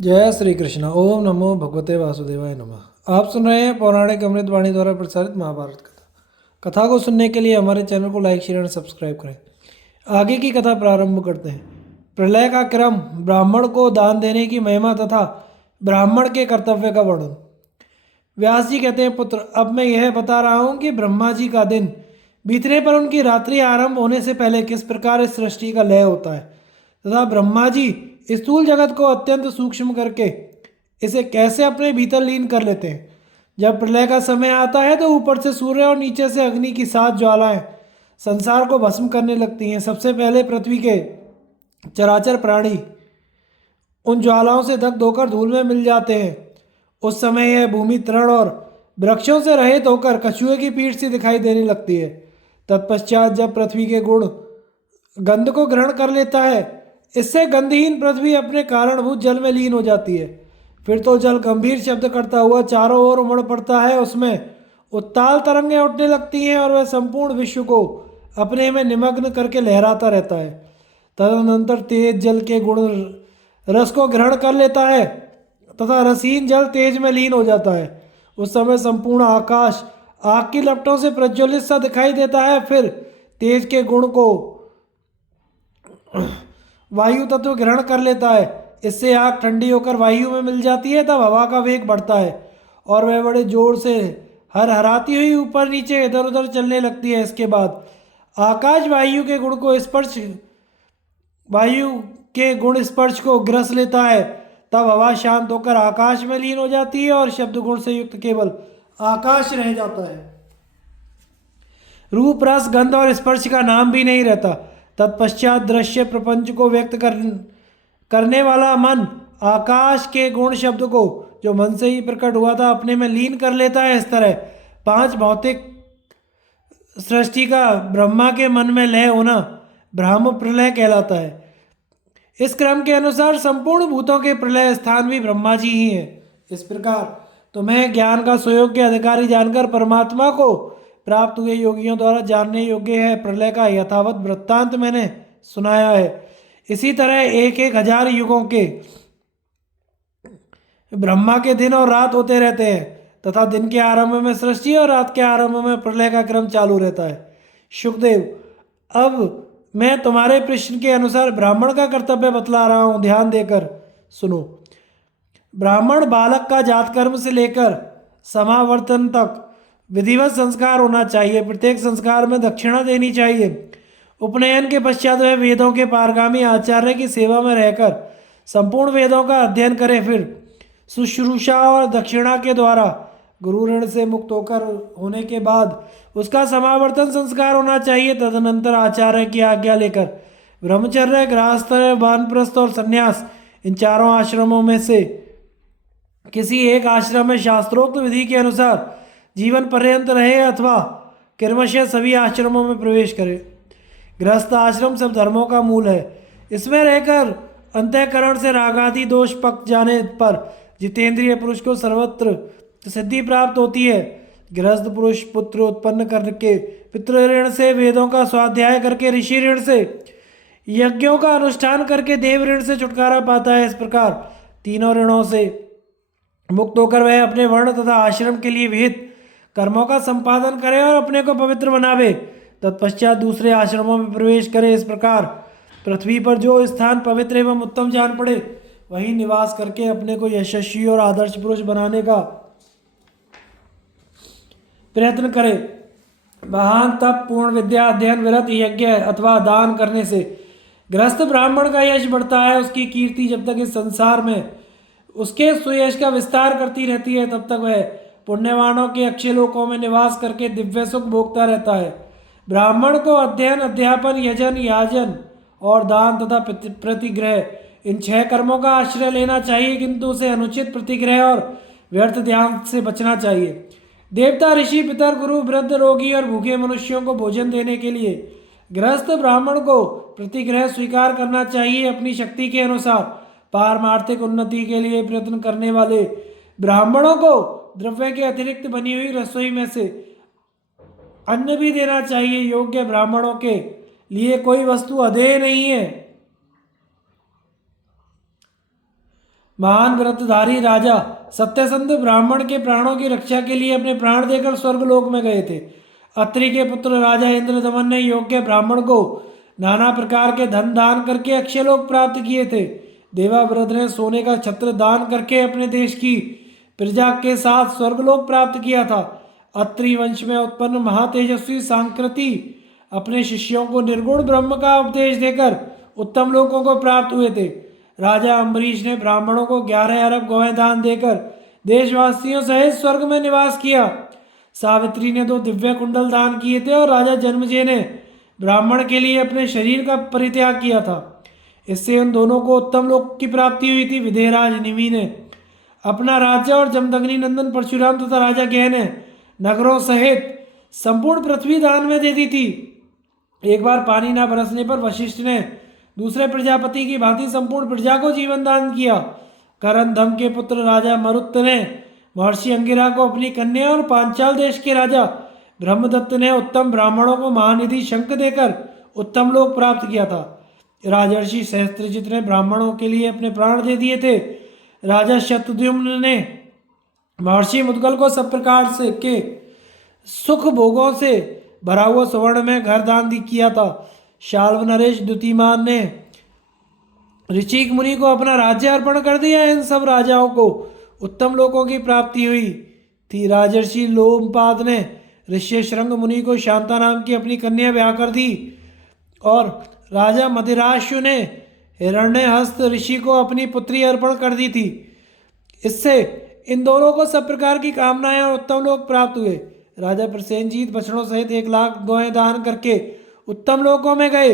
जय श्री कृष्ण। ओम नमो भगवते वासुदेवाय नमः। आप सुन रहे हैं पौराणिक अमृतवाणी द्वारा प्रसारित महाभारत कथा। कथा को सुनने के लिए हमारे चैनल को लाइक शेयर और सब्सक्राइब करें। आगे की कथा प्रारंभ करते हैं। प्रलय का क्रम, ब्राह्मण को दान देने की महिमा तथा ब्राह्मण के कर्तव्य का वर्णन। व्यास जी कहते हैं, पुत्र, अब मैं यह बता रहा हूँ कि ब्रह्मा जी का दिन बीतने पर उनकी रात्रि आरंभ होने से पहले किस प्रकार इस सृष्टि का लय होता है तथा ब्रह्मा जी स्थूल जगत को अत्यंत सूक्ष्म करके इसे कैसे अपने भीतर लीन कर लेते हैं। जब प्रलय का समय आता है तो ऊपर से सूर्य और नीचे से अग्नि की 7 ज्वालाएं संसार को भस्म करने लगती हैं। सबसे पहले पृथ्वी के चराचर प्राणी उन ज्वालाओं से दग्ध होकर धूल में मिल जाते हैं। उस समय यह भूमि तृण और वृक्षों से रहित होकर कछुए की पीठ सी दिखाई देने लगती है। तत्पश्चात जब पृथ्वी के गुण गंध को ग्रहण कर लेता है, इससे गंधहीन पृथ्वी अपने कारणभूत जल में लीन हो जाती है। फिर तो जल गंभीर शब्द करता हुआ चारों ओर उमड़ पड़ता है। उसमें उत्ताल तरंगें उठने लगती हैं और वह संपूर्ण विश्व को अपने में निमग्न करके लहराता रहता है। तदनंतर तेज जल के गुण रस को ग्रहण कर लेता है तथा रसहीन जल तेज में लीन हो जाता है। उस समय संपूर्ण आकाश आग की लपटों से प्रज्वलित सा दिखाई देता है। फिर तेज के गुण को वायु तत्व ग्रहण कर लेता है। इससे आग ठंडी होकर वायु में मिल जाती है। तब हवा का वेग बढ़ता है और वह बड़े जोर से हरहराती हुई ऊपर नीचे इधर उधर चलने लगती है। इसके बाद आकाश वायु के गुण स्पर्श को ग्रस लेता है। तब हवा शांत होकर आकाश में लीन हो जाती है और शब्द गुण से युक्त केवल आकाश रह जाता है। रूप, रस, गंध और स्पर्श का नाम भी नहीं रहता। तत्पश्चात दृश्य प्रपंच को करने वाला मन आकाश के गुण शब्द को, जो मन से ही प्रकट हुआ था, अपने में लीन कर लेता है। इस तरह 5 भौतिक सृष्टि का ब्रह्मा के मन में लय होना ब्रह्म प्रलय कहलाता है। इस क्रम के अनुसार संपूर्ण भूतों के प्रलय स्थान भी ब्रह्मा जी ही हैं। इस प्रकार तुम्हें ज्ञान का सुयोग्य अधिकारी जानकर परमात्मा को प्राप्त हुए योगियों द्वारा जानने योग्य है प्रलय का यथावत वृत्तांत मैंने सुनाया है। इसी तरह 1,000 युगों के ब्रह्मा के दिन और रात होते रहते हैं तथा दिन के आरंभ में सृष्टि और रात के आरंभ में प्रलय का क्रम चालू रहता है। शुकदेव, अब मैं तुम्हारे प्रश्न के अनुसार ब्राह्मण का कर्तव्य बतला रहा हूं, ध्यान देकर सुनो। ब्राह्मण बालक का जात कर्म से लेकर समावर्तन तक विधिवत संस्कार होना चाहिए। प्रत्येक संस्कार में दक्षिणा देनी चाहिए। उपनयन के पश्चात वह वेदों के पारगामी आचार्य की सेवा में रहकर संपूर्ण वेदों का अध्ययन करे। फिर शुश्रूषा और दक्षिणा के द्वारा गुरु ऋण से मुक्त होकर होने के बाद उसका समावर्तन संस्कार होना चाहिए। तदनंतर आचार्य की आज्ञा लेकर ब्रह्मचर्य, गृहस्थ, वानप्रस्थ और संन्यास, इन चारों आश्रमों में से किसी एक आश्रम में शास्त्रोक्त विधि के अनुसार जीवन पर्यंत रहे अथवा क्रमशः सभी आश्रमों में प्रवेश करे। गृहस्थ आश्रम सब धर्मों का मूल है। इसमें रहकर अंतःकरण से रागादि दोष पक जाने पर जितेंद्रिय पुरुष को सर्वत्र सिद्धि प्राप्त होती है। गृहस्थ पुरुष पुत्र उत्पन्न करके, पितृ ऋण से वेदों का स्वाध्याय करके, ऋषि ऋण से यज्ञों का अनुष्ठान करके देव ऋण से छुटकारा पाता है। इस प्रकार तीनों ऋणों से मुक्त होकर वह अपने वर्ण तथा आश्रम के लिए विहित कर्मों का संपादन करे और अपने को पवित्र बनावे। तत्पश्चात दूसरे आश्रमों में प्रवेश करे। इस प्रकार पृथ्वी पर जो स्थान पवित्र एवं उत्तम जान पड़े वहीं निवास करके अपने को यशस्वी और आदर्श पुरुष बनाने का प्रयत्न करे। महान तप, पूर्ण विद्या, अध्ययन, विरत, यज्ञ अथवा दान करने से गृहस्थ ब्राह्मण का यश बढ़ता है। उसकी कीर्ति जब तक इस संसार में उसके सुयश का विस्तार करती रहती है, तब तक वह पुण्यवानों के अक्षय लोकों में निवास करके दिव्य सुख भोगता रहता है। ब्राह्मण को अध्ययन, अध्यापन, यजन, याजन और दान तथा प्रतिग्रह, इन 6 कर्मों का आश्रय लेना चाहिए, किंतु उसे अनुचित प्रतिग्रह और व्यर्थ ध्यान से बचना चाहिए। देवता, ऋषि, पितर, गुरु, वृद्ध, रोगी और भूखे मनुष्यों को भोजन देने के लिए गृहस्थ ब्राह्मण को प्रतिग्रह स्वीकार करना चाहिए। अपनी शक्ति के अनुसार पारमार्थिक उन्नति के लिए प्रयत्न करने वाले ब्राह्मणों को द्रव्य के अतिरिक्त बनी हुई रसोई में से अन्न भी देना चाहिए। योग्य ब्राह्मणों के लिए कोई वस्तु अधेय नहीं है। महान व्रतधारी राजा सत्यसंध ब्राह्मण के प्राणों की रक्षा के लिए अपने प्राण देकर स्वर्गलोक में गए थे। अत्रि के पुत्र राजा इंद्रदमन ने योग्य ब्राह्मण को नाना प्रकार के धन दान करके अक्षयलोक प्राप्त किए थे। देवाव्रत ने सोने का छत्र दान करके अपने देश की प्रजा के साथ स्वर्गलोक प्राप्त किया था। अत्रि वंश में उत्पन्न महातेजस्वी सांकृति अपने शिष्यों को निर्गुण ब्रह्म का उपदेश देकर उत्तम लोकों को प्राप्त हुए थे। राजा अम्बरीश ने ब्राह्मणों को 11 अरब गौएं दान देकर देशवासियों सहित स्वर्ग में निवास किया। सावित्री ने 2 दिव्य कुंडल दान किए थे और राजा जन्मजय ने ब्राह्मण के लिए अपने शरीर का परित्याग किया था। इससे उन दोनों को उत्तम लोक की प्राप्ति हुई थी। विदेहराज निमि ने अपना राज्य और जमदग्नि नंदन परशुराम तथा राजा गय ने नगरों सहित संपूर्ण पृथ्वी दान में दे दी थी। एक बार पानी न बरसने पर वशिष्ठ ने दूसरे प्रजापति की भांति संपूर्ण प्रजा को जीवन दान किया। करण धम के पुत्र राजा मरुत ने महर्षि अंगिरा को अपनी कन्या और पांचाल देश के राजा ब्रह्मदत्त ने उत्तम ब्राह्मणों को महानिधि शंख देकर उत्तम लोक प्राप्त किया था। राजर्षि सहस्त्रजित ने ब्राह्मणों के लिए अपने प्राण दे दिए थे। राजा शतद्युम्न ने महर्षि मुद्गल को सब प्रकार से के सुख भोगों से भरा हुआ स्वर्ण में घर दान किया था। शाल्व नरेश द्युतिमान ने ऋचिक मुनि को अपना राज्य अर्पण कर दिया। इन सब राजाओं को उत्तम लोकों की प्राप्ति हुई थी। राजर्षि लोमपाद ने ऋषि श्रृंग मुनि को शांता नाम की अपनी कन्या ब्याह कर दी और राजा मदिराशु ने हिरण्यहस्त ऋषि को अपनी पुत्री अर्पण कर दी थी। इससे इन दोनों को सब प्रकार की कामनाएं और उत्तम लोक प्राप्त हुए। राजा प्रसेनजीत बछड़ों सहित 1 लाख गौएं दान करके उत्तम लोकों में गए।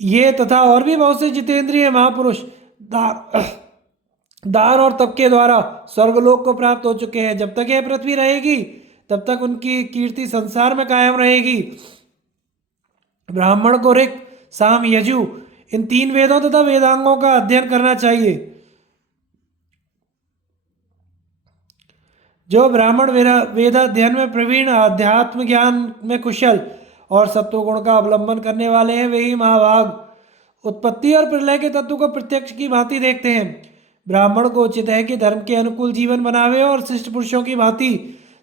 ये तथा और भी बहुत से जितेंद्रिय महापुरुष दान और तप के द्वारा स्वर्गलोक को प्राप्त हो चुके हैं। जब तक यह पृथ्वी रहेगी तब तक उनकी कीर्ति संसार में कायम रहेगी। ब्राह्मण को ऋक्, साम, यजु इन 3 वेदों तथा वेदांगों का अध्ययन करना चाहिए। जो ब्राह्मण वेदाध्ययन में प्रवीण, अध्यात्म ज्ञान में कुशल और सत्वगुण का अवलंबन करने वाले हैं, वे ही महाभाग उत्पत्ति और प्रलय के तत्व को प्रत्यक्ष की भांति देखते हैं। ब्राह्मण को उचित है कि धर्म के अनुकूल जीवन बनावे और शिष्ट पुरुषों की भांति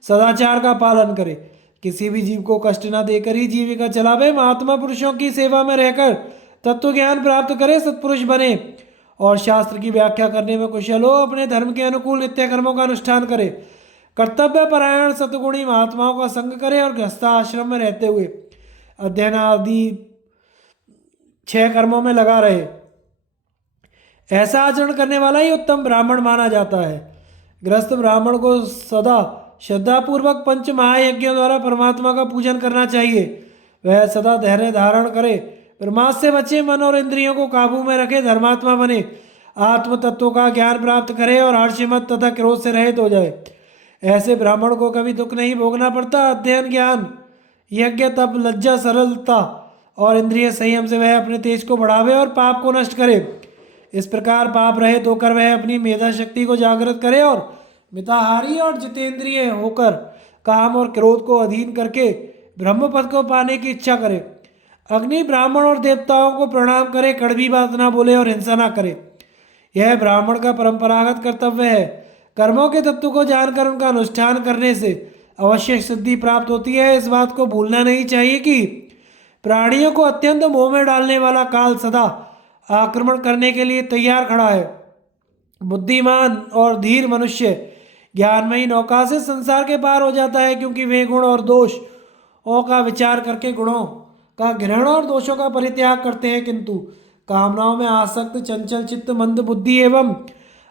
सदाचार का पालन करे। किसी भी जीव को कष्ट न देकर ही जीविका चलावे। महात्मा पुरुषों की सेवा में रहकर तत्व ज्ञान प्राप्त करे, सत्पुरुष बने और शास्त्र की व्याख्या करने में कुशल हो। अपने धर्म के अनुकूल नित्य कर्मों का अनुष्ठान करे। कर्तव्य परायण सतगुणी महात्माओं का संग करे और गृहस्थाश्रम में रहते हुए अध्ययन आदि 6 कर्मों में लगा रहे। ऐसा आचरण करने वाला ही उत्तम ब्राह्मण माना जाता है। गृहस्थ ब्राह्मण को सदा श्रद्धापूर्वक 5 महायज्ञों द्वारा परमात्मा का पूजन करना चाहिए। वह सदा धैर्य धारण करे, प्रमाद से बचे, मन और इंद्रियों को काबू में रखे, धर्मात्मा बने, आत्म तत्वों का ज्ञान प्राप्त करे और हर्षमत तथा क्रोध से रहित हो जाए। ऐसे ब्राह्मण को कभी दुख नहीं भोगना पड़ता। अध्ययन, ज्ञान, यज्ञ, तप, लज्जा, सरलता और इंद्रिय संयम से वह अपने तेज को बढ़ावे और पाप को नष्ट करे। इस प्रकार पाप रहित होकर वह अपनी मेधा शक्ति को जागृत करे और मिताहारी और जितेंद्रिय होकर काम और क्रोध को अधीन करके ब्रह्म पद को पाने की इच्छा करे। अग्नि, ब्राह्मण और देवताओं को प्रणाम करे, कड़वी बात ना बोले और हिंसा ना करे। यह ब्राह्मण का परंपरागत कर्तव्य है। कर्मों के तत्व को जानकर उनका अनुष्ठान करने से अवश्य सिद्धि प्राप्त होती है। इस बात को भूलना नहीं चाहिए कि प्राणियों को अत्यंत मोह में डालने वाला काल सदा आक्रमण करने के लिए तैयार खड़ा है। बुद्धिमान और धीर मनुष्य ज्ञानमयी नौका से संसार के पार हो जाता है, क्योंकि वे गुण और दोषों का विचार करके गुणों का ग्रहण और दोषों का परित्याग करते हैं, किंतु कामनाओं में आसक्त, चंचल चित्त, मंद बुद्धि एवं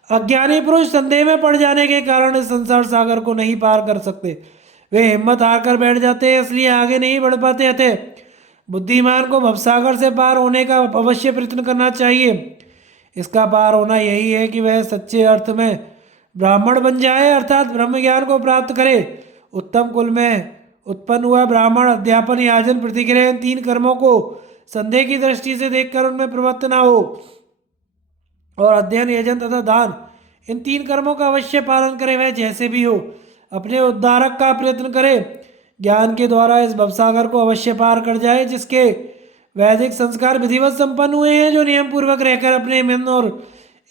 अज्ञानी पुरुष संदेह में पड़ जाने के कारण इस संसार सागर को नहीं पार कर सकते। वे हिम्मत हार कर बैठ जाते हैं, इसलिए आगे नहीं बढ़ पाते थे। बुद्धिमान को भवसागर से पार होने का अवश्य प्रयत्न करना चाहिए। इसका पार होना यही है कि वह सच्चे अर्थ में ब्राह्मण बन जाए, अर्थात ब्रह्म ज्ञान को प्राप्त करे। उत्तम कुल में उत्पन्न हुआ ब्राह्मण अध्यापन, याजन, प्रतिग्रह इन 3 कर्मों को संदेह की दृष्टि से देखकर उनमें प्रवृत्त न हो और अध्ययन, यजन तथा दान इन 3 कर्मों का अवश्य पालन करे। वह जैसे भी हो अपने उद्धारक का प्रयत्न करे, ज्ञान के द्वारा इस भवसागर को अवश्य पार कर जाए, जिसके वैदिक संस्कार विधिवत संपन्न हुए हैं। जो नियम पूर्वक रहकर अपने मन और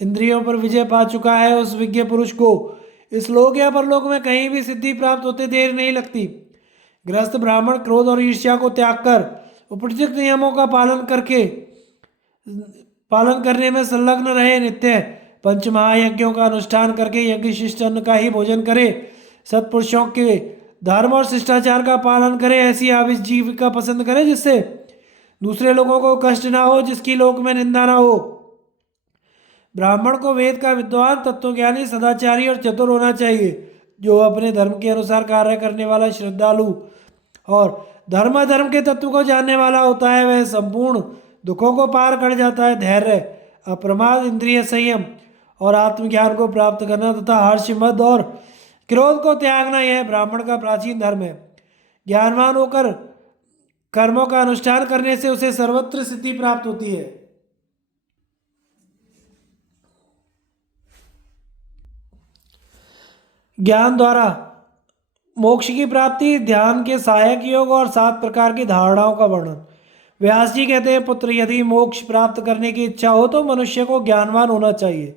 इंद्रियों पर विजय पा चुका है, उस विज्ञ पुरुष को इस लोक या परलोक में कहीं भी सिद्धि प्राप्त होते देर नहीं लगती। गृहस्थ ब्राह्मण क्रोध और ईर्ष्या को त्याग कर उपयुक्त नियमों का पालन करने में संलग्न रहे। नित्य पंच महायज्ञों का अनुष्ठान करके यज्ञ शिष्ट अन्न का ही भोजन करे। सत्पुरुषों के धर्म और शिष्टाचार का पालन करे। ऐसी आजीविका पसंद करे जिससे दूसरे लोगों को कष्ट ना हो, जिसकी लोक में निंदा ना हो। ब्राह्मण को वेद का विद्वान, तत्वज्ञानी, सदाचारी और चतुर होना चाहिए। जो अपने धर्म के अनुसार कार्य करने वाला, श्रद्धालु और धर्म के तत्व को जानने वाला होता है, वह संपूर्ण दुखों को पार कर जाता है। धैर्य, अप्रमाद, इंद्रिय संयम और आत्मज्ञान को प्राप्त करना तथा हर्ष, मद और क्रोध को त्यागना, यह ब्राह्मण का प्राचीन धर्म है। ज्ञानवान होकर कर्मों का अनुष्ठान करने से उसे सर्वत्र सिद्धि प्राप्त होती है। ज्ञान द्वारा मोक्ष की प्राप्ति, ध्यान के सहायक योग और 7 प्रकार की धारणाओं का वर्णन। व्यास जी कहते हैं, पुत्र, यदि मोक्ष प्राप्त करने की इच्छा हो तो मनुष्य को ज्ञानवान होना चाहिए।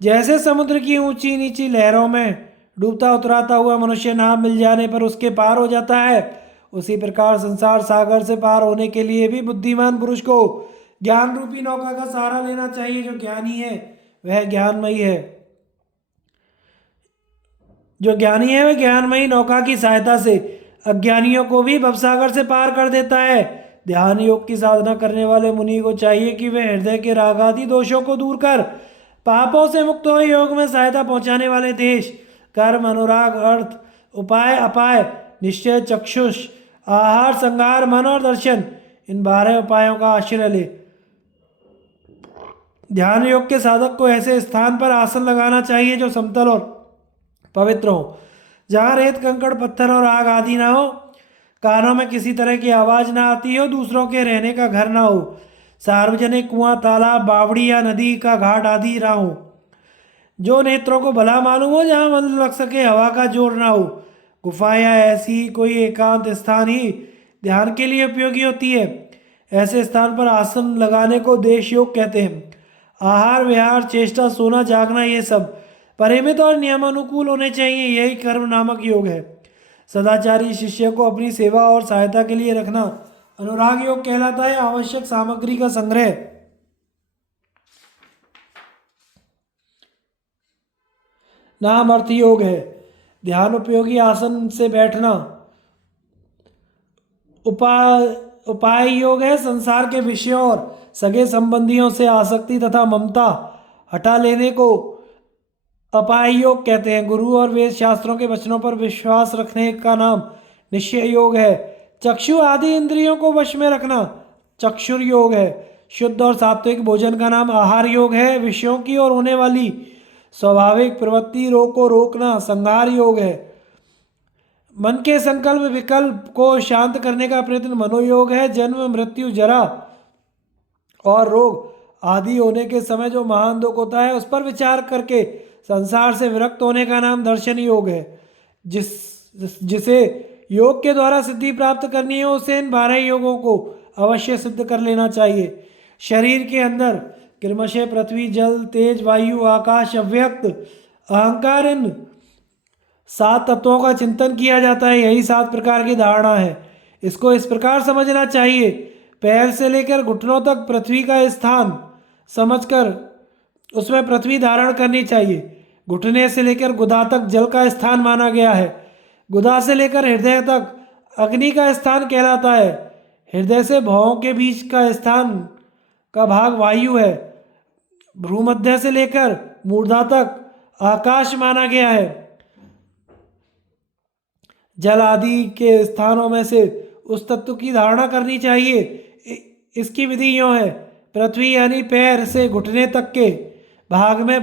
जैसे समुद्र की ऊंची नीची लहरों में डूबता उतराता हुआ मनुष्य नाव मिल जाने पर उसके पार हो जाता है, उसी प्रकार संसार सागर से पार होने के लिए भी बुद्धिमान पुरुष को ज्ञान रूपी नौका का सहारा लेना चाहिए। जो ज्ञानी है वह ज्ञानमयी है। जो ज्ञानी है वह ज्ञानमयी नौका की सहायता से अज्ञानियों को भी भवसागर से पार कर देता है। ध्यान योग की साधना करने वाले मुनि को चाहिए कि वह हृदय के राग आदि दोषों को दूर कर पापों से मुक्त हो योग में सहायता पहुंचाने वाले देश, कर्म, अनुराग, अर्थ, उपाय, अपाय, निश्चय, चक्षुष, आहार, संहार, मन और दर्शन, इन 12 उपायों का आश्रय ले। ध्यान योग के साधक को ऐसे स्थान पर आसन लगाना चाहिए जो समतल और पवित्र हो, जहाँ रेत, कंकड़, पत्थर और आग आदि ना हो, कानों में किसी तरह की आवाज ना आती हो, दूसरों के रहने का घर ना हो, सार्वजनिक कुआं, तालाब, बावड़ी या नदी का घाट आदि ना हो, जो नेत्रों को भला मालूम हो, जहाँ मन लग सके, हवा का जोर ना हो। गुफा या ऐसी कोई एकांत स्थान ही ध्यान के लिए उपयोगी होती है। ऐसे स्थान पर आसन लगाने को देश योग कहते हैं। आहार, विहार, चेष्टा, सोना, जागना, ये सब परिमित और नियमानुकूल होने चाहिए। यही कर्म नामक योग है। सदाचारी शिष्य को अपनी सेवा और सहायता के लिए रखना अनुराग योग कहलाता है। आवश्यक सामग्री का संग्रह, नाम अर्थ योग है। ध्यान उपयोगी आसन से बैठना उपाय योग है। संसार के विषयों और सगे संबंधियों से आसक्ति तथा ममता हटा लेने को अपाय योग कहते हैं। गुरु और वेद शास्त्रों के वचनों पर विश्वास रखने का नाम निश्चय योग है। चक्षु आदि इंद्रियों को वश में रखना चक्षुर योग है। शुद्ध और सात्विक भोजन का नाम आहार योग है। विषयों की ओर होने वाली स्वाभाविक प्रवृत्ति को रोकना संहार योग है। मन के संकल्प विकल्प को शांत करने का प्रयत्न मनोयोग है। जन्म, मृत्यु, जरा और रोग आदि होने के समय जो महान दुख होता है, उस पर विचार करके संसार से विरक्त होने का नाम दर्शन योग है। जिसे योग के द्वारा सिद्धि प्राप्त करनी है, उसे इन 12 योगों को अवश्य सिद्ध कर लेना चाहिए। शरीर के अंदर क्रमशः पृथ्वी, जल, तेज, वायु, आकाश, अव्यक्त, अहंकार, इन 7 तत्वों का चिंतन किया जाता है। यही 7 प्रकार की धारणा है। इसको इस प्रकार समझना चाहिए, पैर से लेकर घुटनों तक पृथ्वी का स्थान समझकर उसमें पृथ्वी धारण करनी चाहिए। घुटने से लेकर गुदा तक जल का स्थान माना गया है। गुदा से लेकर हृदय तक अग्नि का स्थान कहलाता है। हृदय से भौहों के बीच का स्थान का भाग वायु है। भ्रूमध्य से लेकर मूर्धा तक आकाश माना गया है। जल आदि के स्थानों में से उस तत्व की धारणा करनी चाहिए। इसकी विधि यूँ है, पृथ्वी यानी पैर से घुटने तक के भाग में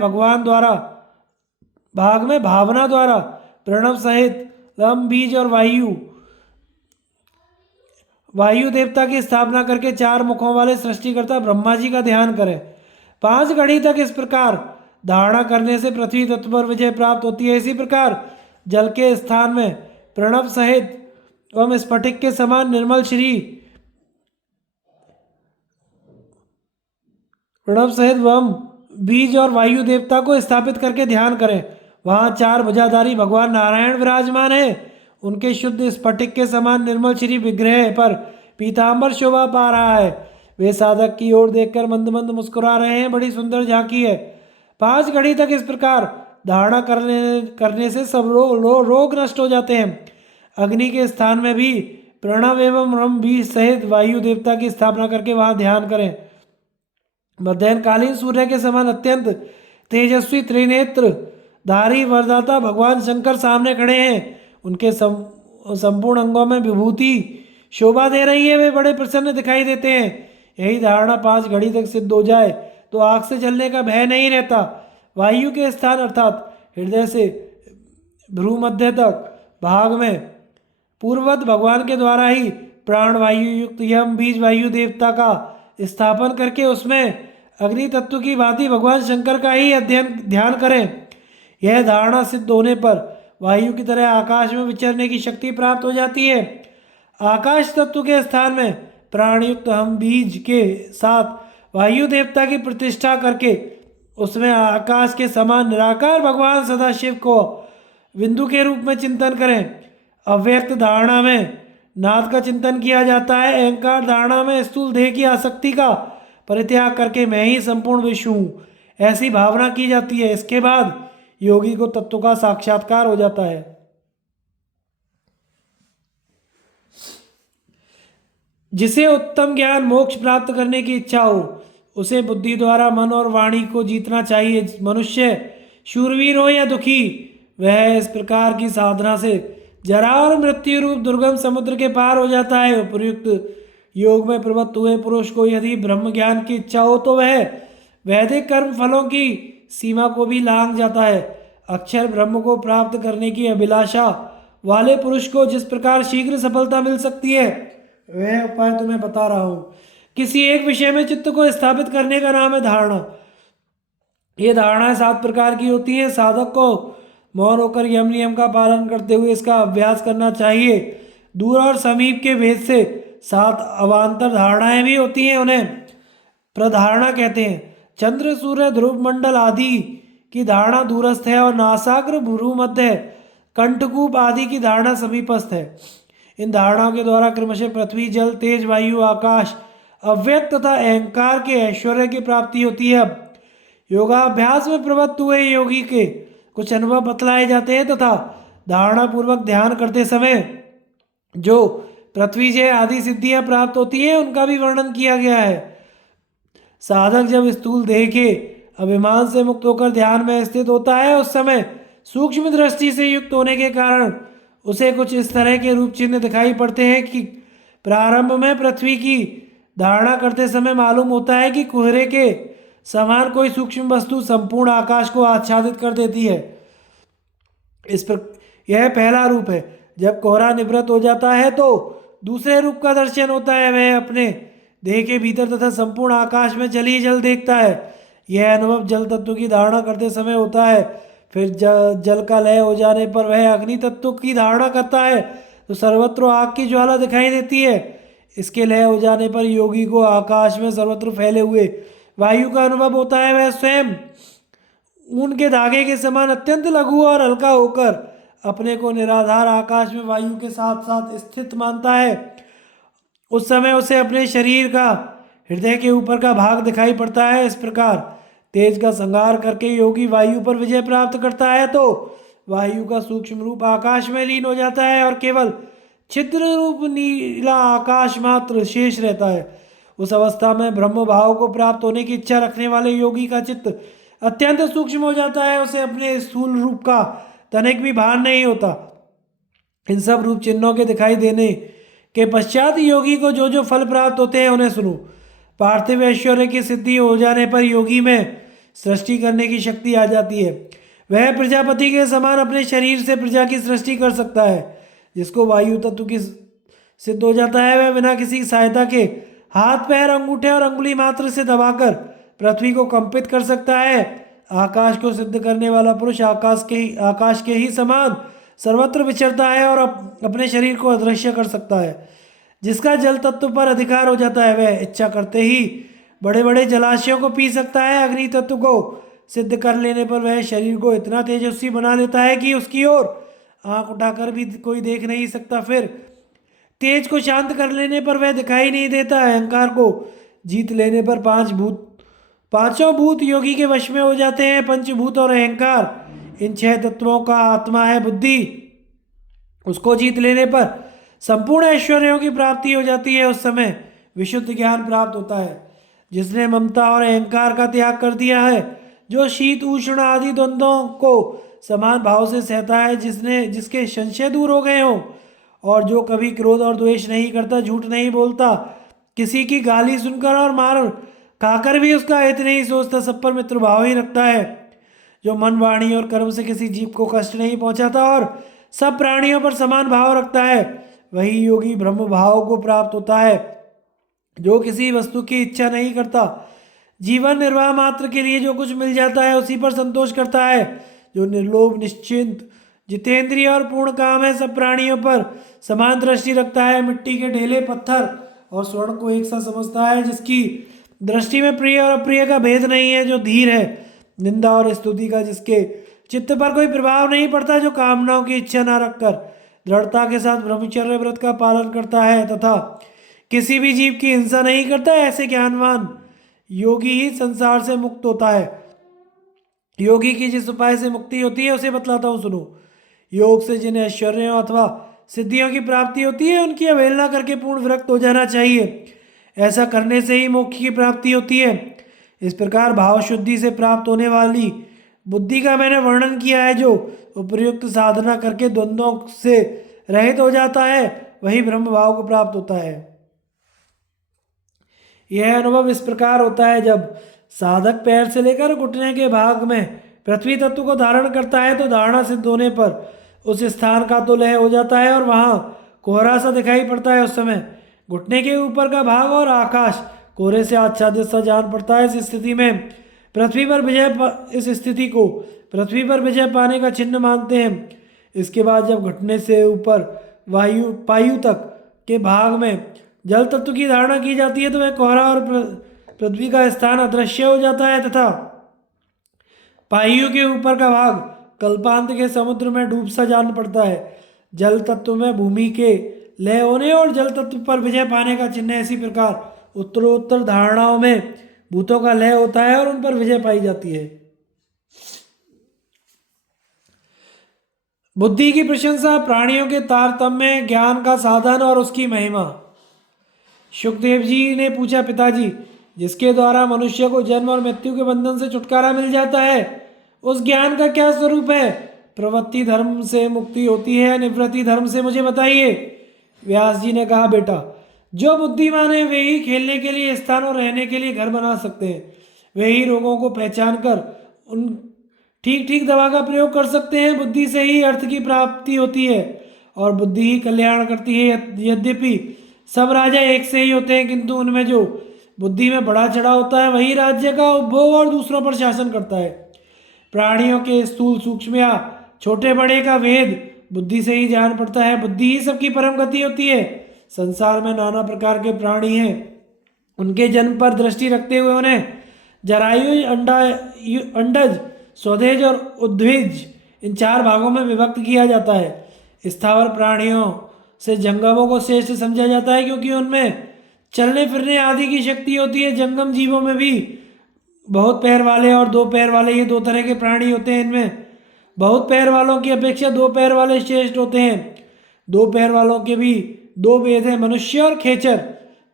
भावना द्वारा प्रणव सहित लम, बीज और वायु देवता की स्थापना करके 4 मुखों वाले सृष्टिकर्ता ब्रह्मा जी का ध्यान करें। 5 घड़ी तक इस प्रकार धारणा करने से पृथ्वी तत्व पर विजय प्राप्त होती है। इसी प्रकार जल के स्थान में प्रणव सहित एवं स्फटिक के समान निर्मल श्री प्रणव सहित वम बीज और वायु देवता को स्थापित करके ध्यान करें। वहाँ चार भुजाधारी भगवान नारायण विराजमान है। उनके शुद्ध स्फटिक के समान निर्मल श्री विग्रह पर पीतांबर शोभा पा रहा है। वे साधक की ओर देखकर मंद मंद मुस्कुरा रहे हैं। बड़ी सुंदर झांकी है। 5 घड़ी तक इस प्रकार धारणा करने से सब रोग नष्ट हो जाते हैं। अग्नि के स्थान में भी प्रणव एवं रम बीज सहित वायु देवता की स्थापना करके वहां ध्यान करें। मध्यान्हकालीन सूर्य के समान अत्यंत तेजस्वी त्रिनेत्र धारी वरदाता भगवान शंकर सामने खड़े हैं। उनके संपूर्ण अंगों में विभूति शोभा दे रही है। वे बड़े प्रसन्न दिखाई देते हैं। यही धारणा 5 घड़ी तक सिद्ध हो जाए तो आग से जलने का भय नहीं रहता। वायु के स्थान अर्थात हृदय से भ्रूमध्य तक भाग में पूर्ववत भगवान के द्वारा ही प्राण वायु युक्त यम बीज वायु देवता का स्थापन करके उसमें अग्नि तत्व की भांति भगवान शंकर का ही अध्ययन ध्यान करें। यह धारणा सिद्ध होने पर वायु की तरह आकाश में विचरने की शक्ति प्राप्त हो जाती है। आकाश तत्व के स्थान में प्राणयुक्त हम बीज के साथ वायु देवता की प्रतिष्ठा करके उसमें आकाश के समान निराकार भगवान सदाशिव को बिंदु के रूप में चिंतन करें। अव्यक्त धारणा में नाद का चिंतन किया जाता है। अहंकार धारणा में स्थूल देह की आसक्ति का परित्याग करके मैं ही संपूर्ण विश्व हूँ ऐसी भावना की जाती है। इसके बाद योगी को तत्व का साक्षात्कार हो जाता है। जिसे उत्तम ज्ञान मोक्ष प्राप्त करने की इच्छा हो उसे बुद्धि द्वारा मन और वाणी को जीतना चाहिए। मनुष्य शूरवीर हो या दुखी वह इस प्रकार की साधना से जरा और मृत्यु रूप दुर्गम समुद्र के पार हो जाता है। उपयुक्त योग में प्रवृत्त हुए पुरुष को यदि ब्रह्म ज्ञान की इच्छा हो तो वह वैदिक कर्म फलों की सीमा को भी लांघ जाता है। अक्षर ब्रह्म को प्राप्त करने की अभिलाषा वाले पुरुष को जिस प्रकार शीघ्र सफलता मिल सकती है वह उपाय तुम्हें बता रहा हूँ। किसी एक विषय में चित्त को स्थापित करने का नाम है धारणा। ये धारणाएं 7 प्रकार की होती हैं। साधक को मौन होकर यम नियम का पालन करते हुए इसका अभ्यास करना चाहिए। दूर और समीप के भेद से 7 अवान्तर धारणाएं भी होती हैं। उन्हें प्रधारणा कहते हैं। चंद्र सूर्य ध्रुव मंडल आदि की धारणा दूरस्थ है और नासाग्र भ्रूमध्य कंठकूप आदि की धारणा समीपस्थ है। इन धारणाओं के द्वारा क्रमशः पृथ्वी जल तेज वायु आकाश अव्यक्त तथा अहंकार के ऐश्वर्य की प्राप्ति होती है। योगाभ्यास में प्रवृत्त हुए योगी के कुछ अनुभव बतलाए जाते हैं तथा धारणा पूर्वक ध्यान करते समय जो पृथ्वी जय आदि सिद्धियां प्राप्त होती हैं उनका भी वर्णन किया गया है। साधक जब स्थूल देह के अभिमान से मुक्त होकर ध्यान में स्थित होता है उस समय सूक्ष्म दृष्टि से युक्त होने के कारण उसे कुछ इस तरह के रूप चिन्ह दिखाई पड़ते हैं कि प्रारंभ में पृथ्वी की धारणा करते समय मालूम होता है कि कोहरे के समान कोई सूक्ष्म वस्तु संपूर्ण आकाश को आच्छादित कर देती है। इस पर यह पहला रूप है। जब कोहरा निवृत्त हो जाता है तो दूसरे रूप का दर्शन होता है। वह अपने देह के भीतर तथा संपूर्ण आकाश में जल ही जल देखता है। यह अनुभव जल तत्व की धारणा करते समय होता है। फिर जल का लय हो जाने पर वह अग्नि तत्व की धारणा करता है तो सर्वत्र आग की ज्वाला दिखाई देती है। इसके लय हो जाने पर योगी को आकाश में सर्वत्र फैले हुए वायु का अनुभव होता है। वह स्वयं ऊन के धागे के समान अत्यंत लघु और हल्का होकर अपने को निराधार आकाश में वायु के साथ साथ स्थित मानता है। उस समय उसे अपने शरीर का हृदय के ऊपर का भाग दिखाई पड़ता है। इस प्रकार तेज का संहार करके योगी वायु पर विजय प्राप्त करता है तो वायु का सूक्ष्म रूप आकाश में लीन हो जाता है और केवल छिद्र रूप नीला आकाश मात्र शेष रहता है। उस अवस्था में ब्रह्म भाव को प्राप्त होने की इच्छा रखने वाले योगी का चित्त अत्यंत सूक्ष्म हो जाता है। उसे अपने स्थूल रूप का तनिक भी भान नहीं होता। इन सब रूप चिन्हों के दिखाई देने के पश्चात योगी को जो जो फल प्राप्त होते हैं उन्हें सुनो। पार्थिव ऐश्वर्य की सिद्धि हो जाने पर योगी में सृष्टि करने की शक्ति आ जाती है। वह प्रजापति के समान अपने शरीर से प्रजा की सृष्टि कर सकता है। जिसको वायु तत्व की सिद्ध हो जाता है वह बिना किसी सहायता के हाथ पैर अंगूठे और अंगुली मात्र से दबाकर पृथ्वी को कंपित कर सकता है। आकाश को सिद्ध करने वाला पुरुष आकाश के ही समान सर्वत्र विचरता है और अपने शरीर को अदृश्य कर सकता है। जिसका जल तत्व पर अधिकार हो जाता है वह इच्छा करते ही बड़े बड़े जलाशयों को पी सकता है। अग्नि तत्व को सिद्ध कर लेने पर वह शरीर को इतना तेजस्वी बना लेता है कि उसकी ओर आंख उठाकर भी कोई देख नहीं सकता। फिर तेज को शांत कर लेने पर वह दिखाई नहीं देता। अहंकार को जीत लेने पर पांचों भूत योगी के वश में हो जाते हैं। पंचभूत और अहंकार इन 6 तत्वों का आत्मा है बुद्धि। उसको जीत लेने पर संपूर्ण ऐश्वर्यों की प्राप्ति हो जाती है। उस समय विशुद्ध ज्ञान प्राप्त होता है। जिसने ममता और अहंकार का त्याग कर दिया है, जो शीत उष्ण आदि द्वंद्वों को समान भाव से सहता है, जिसके संशय दूर हो गए हों, और जो कभी क्रोध और द्वेष नहीं करता, झूठ नहीं बोलता, किसी की गाली सुनकर और मार खाकर भी उसका हित नहीं सोचता, सब पर मित्र भाव ही रखता है, जो मन वाणी और कर्म से किसी जीव को कष्ट नहीं पहुंचाता और सब प्राणियों पर समान भाव रखता है, वही योगी ब्रह्म भाव को प्राप्त होता है। जो किसी वस्तु की इच्छा नहीं करता, जीवन निर्वाह मात्र के लिए जो कुछ मिल जाता है उसी पर संतोष करता है, जो निर्लोभ निश्चिंत जितेंद्रिय और पूर्ण काम है, सब प्राणियों पर समान दृष्टि रखता है, मिट्टी के ढेले पत्थर और स्वर्ण को एक सा समझता है, जिसकी दृष्टि में प्रिय और अप्रिय का भेद नहीं है, जो धीर है निंदा और स्तुति का, जिसके चित्त पर कोई प्रभाव नहीं पड़ता, जो कामनाओं की इच्छा न रखकर दृढ़ता के साथ ब्रह्मचर्य व्रत का पालन करता है तथा किसी भी जीव की हिंसा नहीं करता है, ऐसे ज्ञानवान योगी ही संसार से मुक्त होता है। योगी की जिस उपाय से मुक्ति होती है उसे बतलाता हूँ, सुनो। योग से जिन ऐश्वर्यों अथवा सिद्धियों की प्राप्ति होती है, उनकी अवहेलना करके पूर्ण विरक्त हो जाना चाहिए। ऐसा करने से ही मोक्ष की प्राप्ति होती है। इस प्रकार भाव शुद्धि से प्राप्त होने वाली बुद्धि का मैंने वर्णन किया है। जो उपयुक्त साधना करके द्वंद्वों से रहित हो जाता है, वही ब्रह्म भाव को प्राप्त होता है। यह अनुभव इस प्रकार होता है, जब साधक पैर से लेकर घुटने के भाग में पृथ्वी तत्व को धारण करता है, तो धारणा सिद्ध होने पर उस स्थान का तो लय हो जाता है और वहाँ कोहरा सा दिखाई पड़ता है। उस समय घुटने के ऊपर का भाग और आकाश कोहरे से आच्छादित सा जान पड़ता है। इस स्थिति को पृथ्वी पर विजय पाने का चिन्ह मानते हैं। इसके बाद जब घुटने से ऊपर पायु तक के भाग में जल तत्व की धारणा की जाती है, तो वह कोहरा और पृथ्वी का स्थान अदृश्य हो जाता है तथा पायु के ऊपर का भाग कल्पांत के समुद्र में डूब सा जान पड़ता है। जल तत्व में भूमि के लय होने और जल तत्व पर विजय पाने का चिन्ह। इसी प्रकार उत्तरोत्तर धारणाओं में भूतों का लय होता है और उन पर विजय पाई जाती है। बुद्धि की प्रशंसा, प्राणियों के तारतम्य, ज्ञान का साधन और उसकी महिमा। शुकदेव जी ने पूछा, पिताजी, जिसके द्वारा मनुष्य को जन्म और मृत्यु के बंधन से छुटकारा मिल जाता है, उस ज्ञान का क्या स्वरूप है? प्रवृत्ति धर्म से मुक्ति होती है, निवृत्ति धर्म से, मुझे बताइए। व्यास जी ने कहा, बेटा, जो बुद्धिमान है वे ही खेलने के लिए स्थान और रहने के लिए घर बना सकते हैं। वे ही रोगों को पहचान कर उन ठीक ठीक दवा का प्रयोग कर सकते हैं। बुद्धि से ही अर्थ की प्राप्ति होती है और बुद्धि ही कल्याण करती है। यद्यपि सब राजा एक से ही होते हैं, किंतु उनमें जो बुद्धि में बड़ा चढ़ा होता है वही राज्य का उपभोग और दूसरों पर शासन करता है। प्राणियों के स्थूल सूक्ष्म या छोटे बड़े का भेद बुद्धि से ही जान पड़ता है। बुद्धि ही सबकी परम गति होती है। संसार में नाना प्रकार के प्राणी हैं। उनके जन्म पर दृष्टि रखते हुए उन्हें जरायु, अंडज, स्वदेज और उद्भिज, इन 4 भागों में विभक्त किया जाता है। स्थावर प्राणियों से जंगमों को श्रेष्ठ समझा जाता है, क्योंकि उनमें चलने फिरने आदि की शक्ति होती है। जंगम जीवों में भी बहुत पैर वाले और 2 पैर वाले, ये 2 तरह के प्राणी होते हैं। इनमें बहुत पैर वालों की अपेक्षा 2 पैर वाले श्रेष्ठ होते हैं। 2 पैर वालों के भी 2 भेद हैं, मनुष्य और खेचर।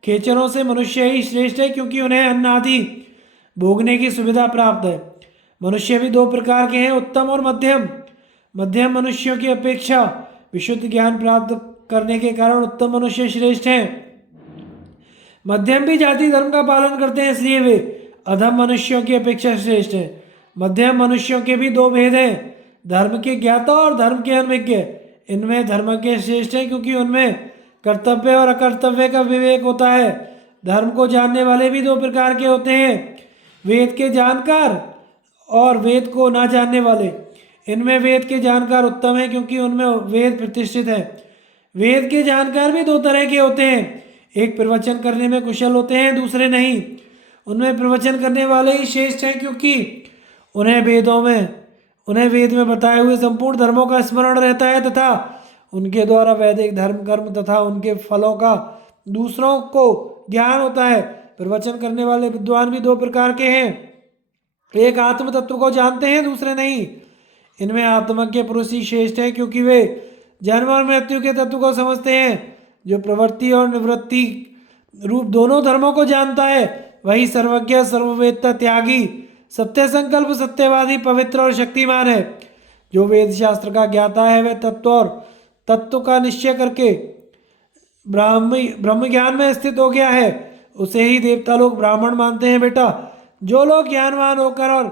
खेचरों से मनुष्य ही श्रेष्ठ है, क्योंकि उन्हें अन्न आदि भोगने की सुविधा प्राप्त है। मनुष्य भी 2 प्रकार के हैं, उत्तम और मध्यम। मध्यम मनुष्यों की अपेक्षा विशुद्ध ज्ञान प्राप्त करने के कारण उत्तम मनुष्य श्रेष्ठ हैं। मध्यम भी जाति धर्म का पालन करते हैं, इसलिए वे अधम मनुष्यों की अपेक्षा श्रेष्ठ हैं। मध्यम मनुष्यों के भी 2 भेद हैं, धर्म के ज्ञाता और धर्म के अनभिज्ञ। इनमें धर्म के श्रेष्ठ हैं, क्योंकि उनमें कर्तव्य और अकर्तव्य का विवेक होता है। धर्म को जानने वाले भी 2 प्रकार के होते हैं, वेद के जानकार और वेद को ना जानने वाले। इनमें वेद के जानकार उत्तम है, क्योंकि उनमें वेद प्रतिष्ठित है। वेद के जानकार भी 2 तरह के होते हैं, एक प्रवचन करने में कुशल होते हैं, दूसरे नहीं। उनमें प्रवचन करने वाले ही श्रेष्ठ हैं, क्योंकि उन्हें वेद में बताए हुए संपूर्ण धर्मों का स्मरण रहता है तथा उनके द्वारा वैदिक धर्म कर्म तथा उनके फलों का दूसरों को ज्ञान होता है। प्रवचन करने वाले विद्वान भी दो प्रकार के हैं, एक आत्म तत्व को जानते हैं, दूसरे नहीं। इनमें आत्मज्ञ पुरुष ही श्रेष्ठ है, क्योंकि वे जन्म और मृत्यु के तत्व को समझते हैं। जो प्रवृत्ति और निवृत्ति रूप दोनों धर्मों को जानता है वही सर्वज्ञ, सर्ववेत्ता, त्यागी, सत्य संकल्प, सत्यवादी, पवित्र और शक्तिमान है। जो वेद शास्त्र का ज्ञाता है वह तत्व का निश्चय करके ब्रह्म ज्ञान में स्थित हो गया है, उसे ही देवता लोग ब्राह्मण मानते हैं। बेटा, जो लोग ज्ञानवान होकर और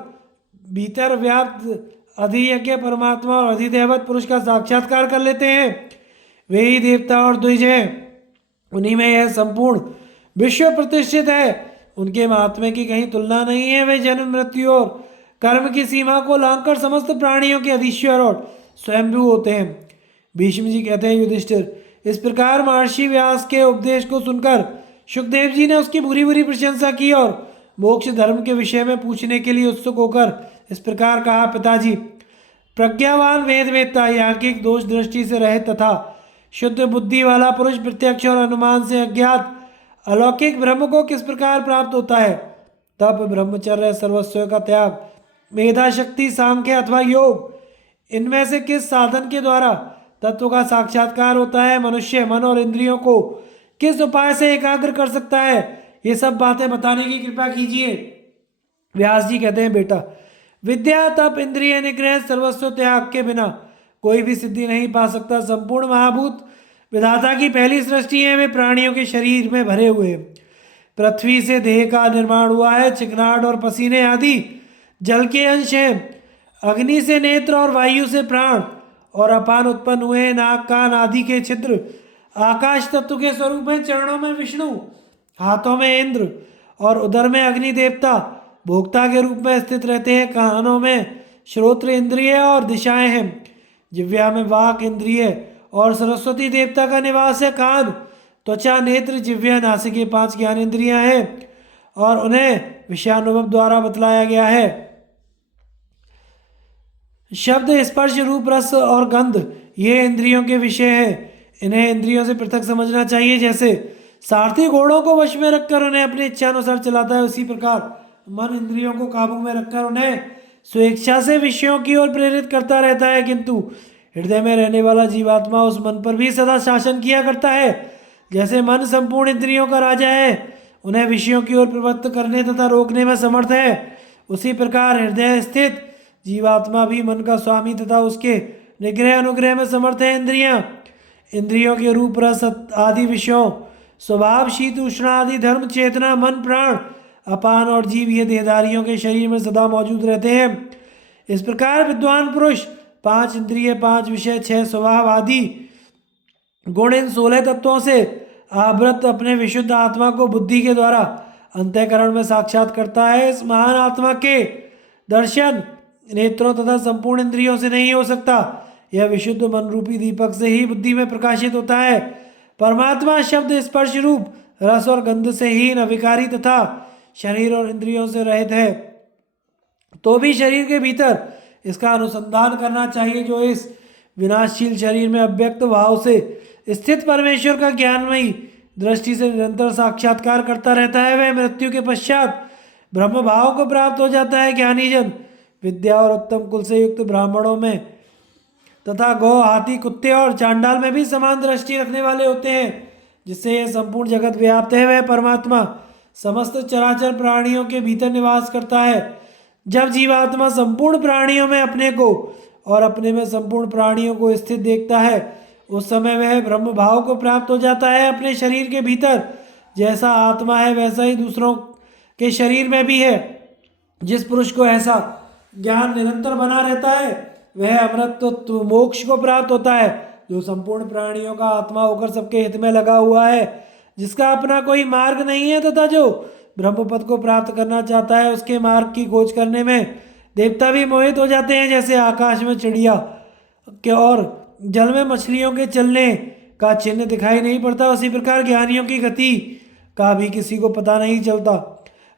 भीतर व्याप्त अधियज्ञ परमात्मा और अधिदैवत पुरुष का साक्षात्कार कर लेते हैं वे ही देवता और द्विज हैं। उन्हीं में यह संपूर्ण विश्व प्रतिष्ठित है। उनके महात्म्य की कहीं तुलना नहीं है। वे जन्म, मृत्यु और कर्म की सीमा को लांघकर समस्त प्राणियों के अधीश्वर और स्वयंभू होते हैं। भीष्म जी कहते हैं, युधिष्ठिर, इस प्रकार महर्षि व्यास के उपदेश को सुनकर सुखदेव जी ने उसकी बुरी बुरी प्रशंसा की और मोक्ष धर्म के विषय में पूछने के लिए उत्सुक होकर इस प्रकार कहा, पिताजी, प्रज्ञावान वेद वेत्ता, याज्ञिक दोष दृष्टि से रहित तथा शुद्ध बुद्धि वाला पुरुष प्रत्यक्ष और अनुमान से अज्ञात अलौकिक ब्रह्म को किस प्रकार प्राप्त होता है? तप, ब्रह्मचर्य, सर्वस्व का त्याग, मेधा शक्ति, सांख्य अथवा योग, इनमें से किस साधन के द्वारा तत्व का साक्षात्कार होता है? मनुष्य मन और इंद्रियों को किस उपाय से एकाग्र कर सकता है? ये सब बातें बताने की कृपा कीजिए। व्यास जी कहते हैं, बेटा, विद्या, तप, इंद्रिय निग्रह, सर्वस्व त्याग के बिना कोई भी सिद्धि नहीं पा सकता। संपूर्ण महाभूत विधाता की पहली सृष्टि है, वे प्राणियों के शरीर में भरे हुए। पृथ्वी से देह का निर्माण हुआ है, चिकनाहट और पसीने आदि जल के अंश हैं। अग्नि से नेत्र और वायु से प्राण और अपान उत्पन्न हुए। नाक, कान आदि के छिद्र आकाश तत्व के स्वरूप हैं। चरणों में विष्णु, हाथों में इंद्र और उदर में अग्नि देवता भोक्ता के रूप में स्थित रहते हैं। कानों में श्रोत्र इंद्रिय और दिशाएं हैं। जिह्वा में वाक इंद्रिय और सरस्वती देवता का निवास है। कान, त्वचा, नेत्र, जिह्वा, नासिक, ये 5 ज्ञान इंद्रियां हैं और उन्हें विषयानुभव द्वारा बतलाया गया है। शब्द, स्पर्श, रूप, रस और गंध ये इंद्रियों के विषय हैं। इन्हें इंद्रियों से पृथक समझना चाहिए। जैसे सारथी घोड़ों को वश में रखकर उन्हें अपनी इच्छा अनुसार चलाता है, उसी प्रकार मन इंद्रियों को काबू में रखकर उन्हें स्वेच्छा से विषयों की ओर प्रेरित करता रहता है। किंतु हृदय में रहने वाला जीवात्मा उस मन पर भी सदा शासन किया करता है। जैसे मन संपूर्ण इंद्रियों का राजा है, उन्हें विषयों की ओर प्रवृत्त करने तथा रोकने में समर्थ है, उसी प्रकार हृदय स्थित जीवात्मा भी मन का स्वामी तथा उसके निग्रह अनुग्रह में समर्थ है। इंद्रियों के रूप, रस आदि विषयों, स्वभाव, शीत उष्ण आदि धर्म, चेतना, मन, प्राण, अपान और जीव ये देहधारियों के शरीर में सदा मौजूद रहते हैं। इस प्रकार विद्वान पुरुष 5 इंद्रिय, 5 विषय, 6 स्वभाव आदि गुण, इन 16 तत्वों से आवृत अपने विशुद्ध आत्मा को बुद्धि के द्वारा अंतःकरण में साक्षात करता है। इस महान आत्मा के दर्शन नेत्रों तथा संपूर्ण इंद्रियों से नहीं हो सकता। यह विशुद्ध मन रूपी दीपक से ही बुद्धि में प्रकाशित होता है। परमात्मा शब्द, स्पर्श, रूप, रस और गंध से हीन, अविकारी तथा शरीर और इंद्रियों से रहित है। तो भी शरीर के भीतर इसका अनुसंधान करना चाहिए। जो इस विनाशशील शरीर में अव्यक्त भाव से स्थित परमेश्वर का ज्ञानमयी दृष्टि से निरंतर साक्षात्कार करता रहता है, वह मृत्यु के पश्चात ब्रह्म भाव को प्राप्त हो जाता है। ज्ञानी जन विद्या और उत्तम कुल से युक्त ब्राह्मणों में तथा गौ, हाथी, कुत्ते और चांडाल में भी समान दृष्टि रखने वाले होते हैं। जिससे यह संपूर्ण जगत व्याप्त है, वह परमात्मा समस्त चराचर प्राणियों के भीतर निवास करता है। जब जीवात्मा संपूर्ण प्राणियों में अपने को और अपने में संपूर्ण प्राणियों को स्थित देखता है, उस समय वह ब्रह्म भाव को प्राप्त हो जाता है। अपने शरीर के भीतर जैसा आत्मा है वैसा ही दूसरों के शरीर में भी है। जिस पुरुष को ऐसा ज्ञान निरंतर बना रहता है वह अमरत्व मोक्ष को प्राप्त होता है। जो संपूर्ण प्राणियों का आत्मा होकर सबके हित में लगा हुआ है, जिसका अपना कोई मार्ग नहीं है तथा जो ब्रह्मपद को प्राप्त करना चाहता है, उसके मार्ग की खोज करने में देवता भी मोहित हो जाते हैं। जैसे आकाश में चिड़िया के और जल में मछलियों के चलने का चिन्ह दिखाई नहीं पड़ता, उसी प्रकार ज्ञानियों की गति का भी किसी को पता नहीं चलता।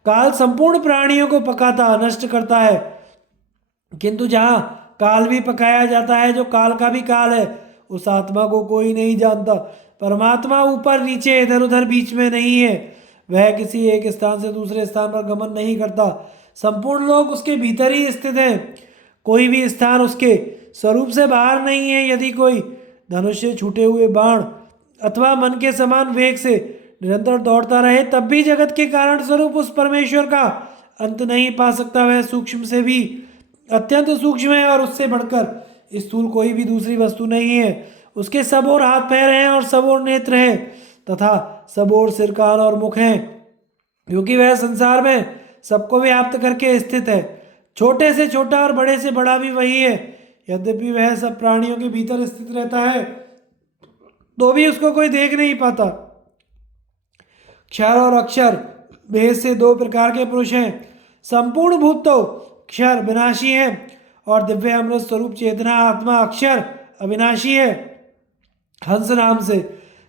काल संपूर्ण प्राणियों को पकाता नष्ट करता है, किंतु जहाँ काल भी पकाया जाता है, जो काल का भी काल है, उस आत्मा को कोई नहीं जानता। परमात्मा ऊपर नीचे इधर उधर बीच में नहीं है। वह किसी एक स्थान से दूसरे स्थान पर गमन नहीं करता। संपूर्ण लोग उसके भीतर ही स्थित हैं। कोई भी स्थान उसके स्वरूप से बाहर नहीं है। यदि कोई धनुष से छूटे हुए बाण अथवा मन के समान वेग से निरंतर दौड़ता रहे, तब भी जगत के कारण स्वरूप उस परमेश्वर का अंत नहीं पा सकता। वह सूक्ष्म से भी अत्यंत सूक्ष्म है और उससे बढ़कर स्थूल कोई भी दूसरी वस्तु नहीं है। उसके सब ओर हाथ पैर हैं और सब ओर नेत्र हैं तथा सब ओर सिर कान और मुख हैं, क्योंकि वह संसार में सबको व्याप्त करके स्थित है। छोटे से छोटा और बड़े से बड़ा भी वही है। यद्यपि वह सब प्राणियों के भीतर स्थित रहता है, तो भी उसको कोई देख नहीं पाता। क्षर और अक्षर भेद से दो प्रकार के पुरुष हैं। संपूर्ण भूत तो क्षर विनाशी है और दिव्य अमृत स्वरूप चेतना आत्मा अक्षर अविनाशी है। हंस नाम से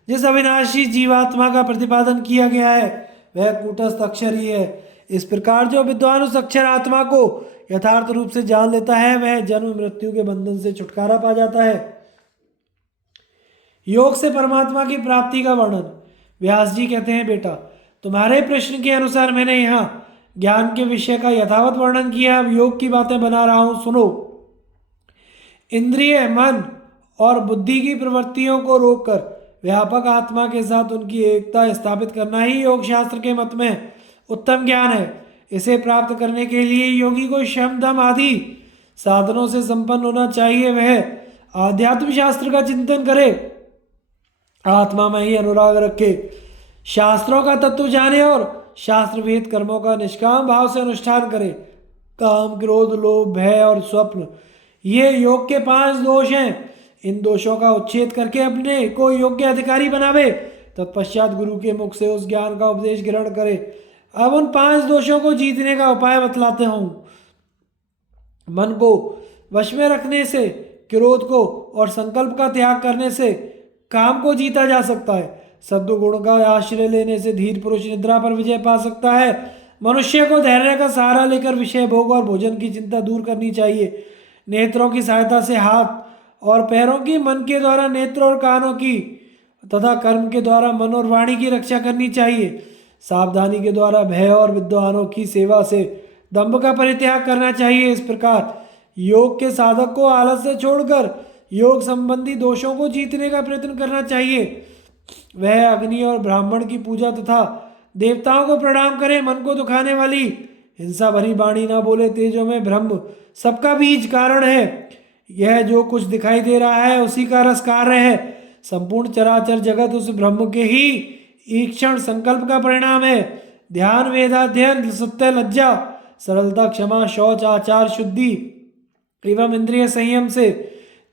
जिस अविनाशी जीवात्मा का प्रतिपादन किया गया है, वह कूटस्थ अक्षर ही है। इस प्रकार जो विद्वान उस अक्षर आत्मा को यथार्थ रूप से जान लेता है, वह जन्म मृत्यु के बंधन से छुटकारा पा जाता है। योग से परमात्मा की प्राप्ति का वर्णन। व्यास जी कहते हैं, बेटा, तुम्हारे प्रश्न के अनुसार मैंने यहाँ ज्ञान के विषय का यथावत वर्णन किया। अब योग की बातें बना रहा हूं, सुनो। इंद्रिय, मन और बुद्धि की प्रवृत्तियों को रोककर व्यापक आत्मा के साथ उनकी एकता स्थापित करना ही योग शास्त्र के मत में उत्तम ज्ञान है। इसे प्राप्त करने के लिए योगी को शम दम आदि साधनों से संपन्न होना चाहिए। वह आध्यात्म शास्त्र का चिंतन करे, आत्मा में ही अनुराग रखे, शास्त्रों का तत्व जाने और शास्त्र वेद कर्मों का निष्काम भाव से अनुष्ठान करे। काम, क्रोध, लोभ, भय और स्वप्न, ये योग के 5 दोष हैं। इन दोषों का उच्छेद करके अपने को योग्य अधिकारी बनावे। तत्पश्चात गुरु के मुख से उस ज्ञान का उपदेश ग्रहण करे। अब उन 5 दोषों को जीतने का उपाय बतलाते हूँ। मन को वश में रखने से, क्रोध को और संकल्प का त्याग करने से काम को जीता जा सकता है। सद्गुण का आश्रय लेने से धीर पुरुष निद्रा पर विजय पा सकता है। मनुष्य को धैर्य का सहारा लेकर विषय भोग और भोजन की चिंता दूर करनी चाहिए। नेत्रों की सहायता से हाथ और पैरों की, मन के द्वारा नेत्र और कानों की तथा कर्म के द्वारा मन और वाणी की रक्षा करनी चाहिए। सावधानी के द्वारा भय और विद्वानों की सेवा से दंभ का परित्याग करना चाहिए। इस प्रकार योग के साधक को आलस से छोड़कर योग संबंधी दोषों को जीतने का प्रयत्न करना चाहिए। वह अग्नि और ब्राह्मण की पूजा तथा देवताओं को प्रणाम करे। मन को दुखाने वाली हिंसा भरी वाणी ना बोले। तेजों में ब्रह्म सबका बीज कारण है। यह जो कुछ दिखाई दे रहा है उसी का रस कार्य है। संपूर्ण चराचर जगत उस ब्रह्म के ही ईक्षण संकल्प का परिणाम है। ध्यान, वेदाध्ययन, सत्य, लज्जा, सरलता, क्षमा, शौच, आचार शुद्धि एवं इंद्रिय संयम से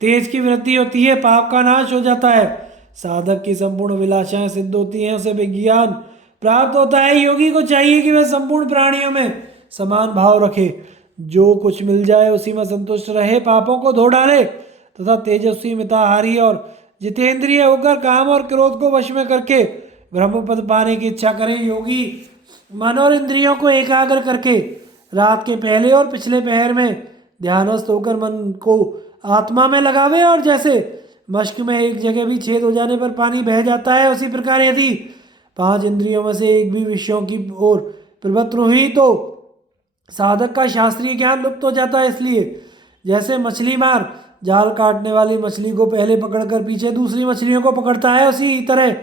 तेज की वृद्धि होती है, पाप का नाश हो जाता है, साधक की संपूर्ण विलासाएं सिद्ध होती हैं, उसे विज्ञान प्राप्त होता है। योगी को चाहिए कि वह संपूर्ण प्राणियों में समान भाव रखे, जो कुछ मिल जाए उसी में संतुष्ट रहे, पापों को धो डाले तथा तेजस्वी, मिताहारी और जितेंद्रिय होकर काम और क्रोध को वश में करके ब्रह्म पद पाने की इच्छा करे। योगी मन और इंद्रियों को एकाग्र करके रात के पहले और पिछले पहर में ध्यानस्थ होकर मन को आत्मा में लगावे, और जैसे मश्क में एक जगह भी छेद हो जाने पर पानी बह जाता है, उसी प्रकार यदि 5 इंद्रियों में से एक भी विषयों की ओर प्रवृत्त हुई तो साधक का शास्त्रीय ज्ञान लुप्त हो जाता है। इसलिए जैसे मछली मार जाल काटने वाली मछली को पहले पकड़कर पीछे दूसरी मछलियों को पकड़ता है, उसी तरह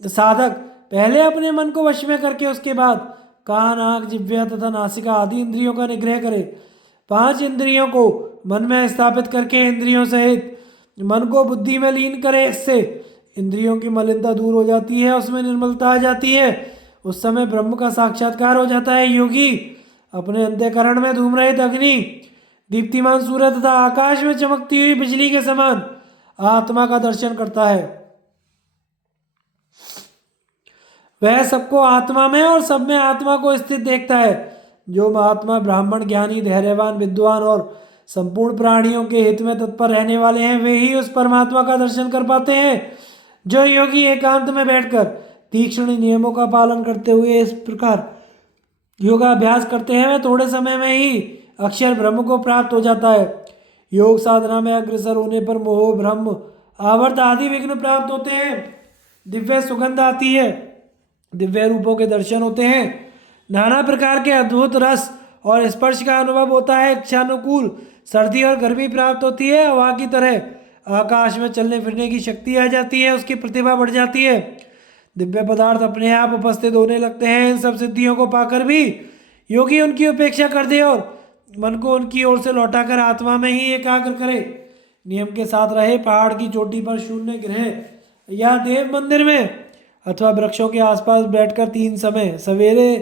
साधक पहले अपने मन को वश में करके उसके बाद कान, आँख, जिह्वा तथा नासिका आदि इंद्रियों का निग्रह करे। 5 इंद्रियों को मन में स्थापित करके इंद्रियों सहित मन को बुद्धि में लीन करे। इससे इंद्रियों की मलिनता दूर हो जाती है, उसमें निर्मलता आ जाती है। उस समय ब्रह्म का साक्षात्कार हो जाता है। योगी अपने अंतःकरण में धूम रहित अग्नि, दीप्तिमान सूर्य तथा आकाश में चमकती हुई बिजली के समान आत्मा का दर्शन करता है। वह सबको आत्मा में और सब में आत्मा को स्थित देखता है। जो महात्मा, ब्राह्मण, ज्ञानी, धैर्यवान, विद्वान और संपूर्ण प्राणियों के हित में तत्पर रहने वाले हैं, वे ही उस परमात्मा का दर्शन कर पाते हैं। जो योगी एकांत में बैठकर तीक्ष्ण नियमों का पालन करते हुए इस प्रकार योगाभ्यास करते हैं वे थोड़े समय में ही अक्षर ब्रह्म को प्राप्त हो जाता है। योग साधना में अग्रसर होने पर मोह ब्रह्म आवर्त आदि विघ्न प्राप्त होते हैं। दिव्य सुगंध आती है, दिव्य रूपों के दर्शन होते हैं, नाना प्रकार के अद्भुत रस और स्पर्श का अनुभव होता है। इच्छानुकूल सर्दी और गर्मी प्राप्त होती है। हवा की तरह आकाश में चलने फिरने की शक्ति आ जाती है, उसकी प्रतिभा बढ़ जाती है। दिव्य पदार्थ अपने आप उपस्थित होने लगते हैं। इन सब सिद्धियों को पाकर भी योगी उनकी उपेक्षा कर दे और मन को उनकी ओर से लौटाकर आत्मा में ही एकाग्र करे। नियम के साथ रहे। पहाड़ की चोटी पर शून्य गृह या देव मंदिर में अथवा वृक्षों के आसपास बैठकर 3 समय सवेरे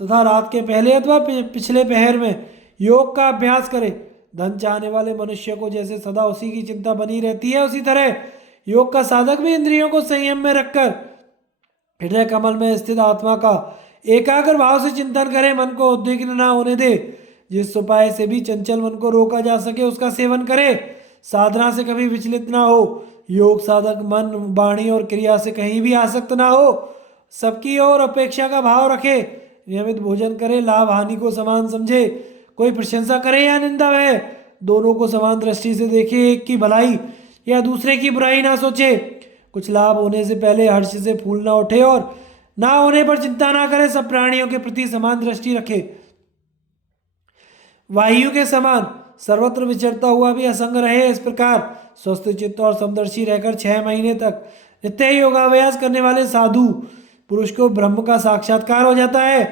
तथा रात के पहले अथवा पिछले पहर में योग का अभ्यास करे। धन चाहने वाले मनुष्य को जैसे सदा उसी की चिंता बनी रहती है, उसी तरह योग का साधक भी इंद्रियों को संयम में रखकर हृदय कमल में स्थित आत्मा का एकाग्र भाव से चिंतन करे। मन को उद्विग्न न होने दे। जिस उपाय से भी चंचल मन को रोका जा सके उसका सेवन करे। साधना से कभी विचलित ना हो। योग साधक मन वाणी और क्रिया से कहीं भी आसक्त ना हो। सबकी ओर अपेक्षा का भाव रखे। नियमित भोजन करे। लाभ हानि को समान समझे। कोई प्रशंसा करे या निंदा, वह दोनों को समान दृष्टि से देखे। एक की भलाई या दूसरे की बुराई ना सोचे। कुछ लाभ होने से पहले हर्ष से फूल ना उठे और ना होने पर चिंता ना करे। सब प्राणियों के प्रति समान दृष्टि रखे। वायु के समान सर्वत्र विचरता हुआ भी असंग रहे। इस प्रकार स्वस्थ चित्त और समदर्शी रहकर 6 महीने तक नित्य योगाभ्यास करने वाले साधु पुरुष को ब्रह्म का साक्षात्कार हो जाता है।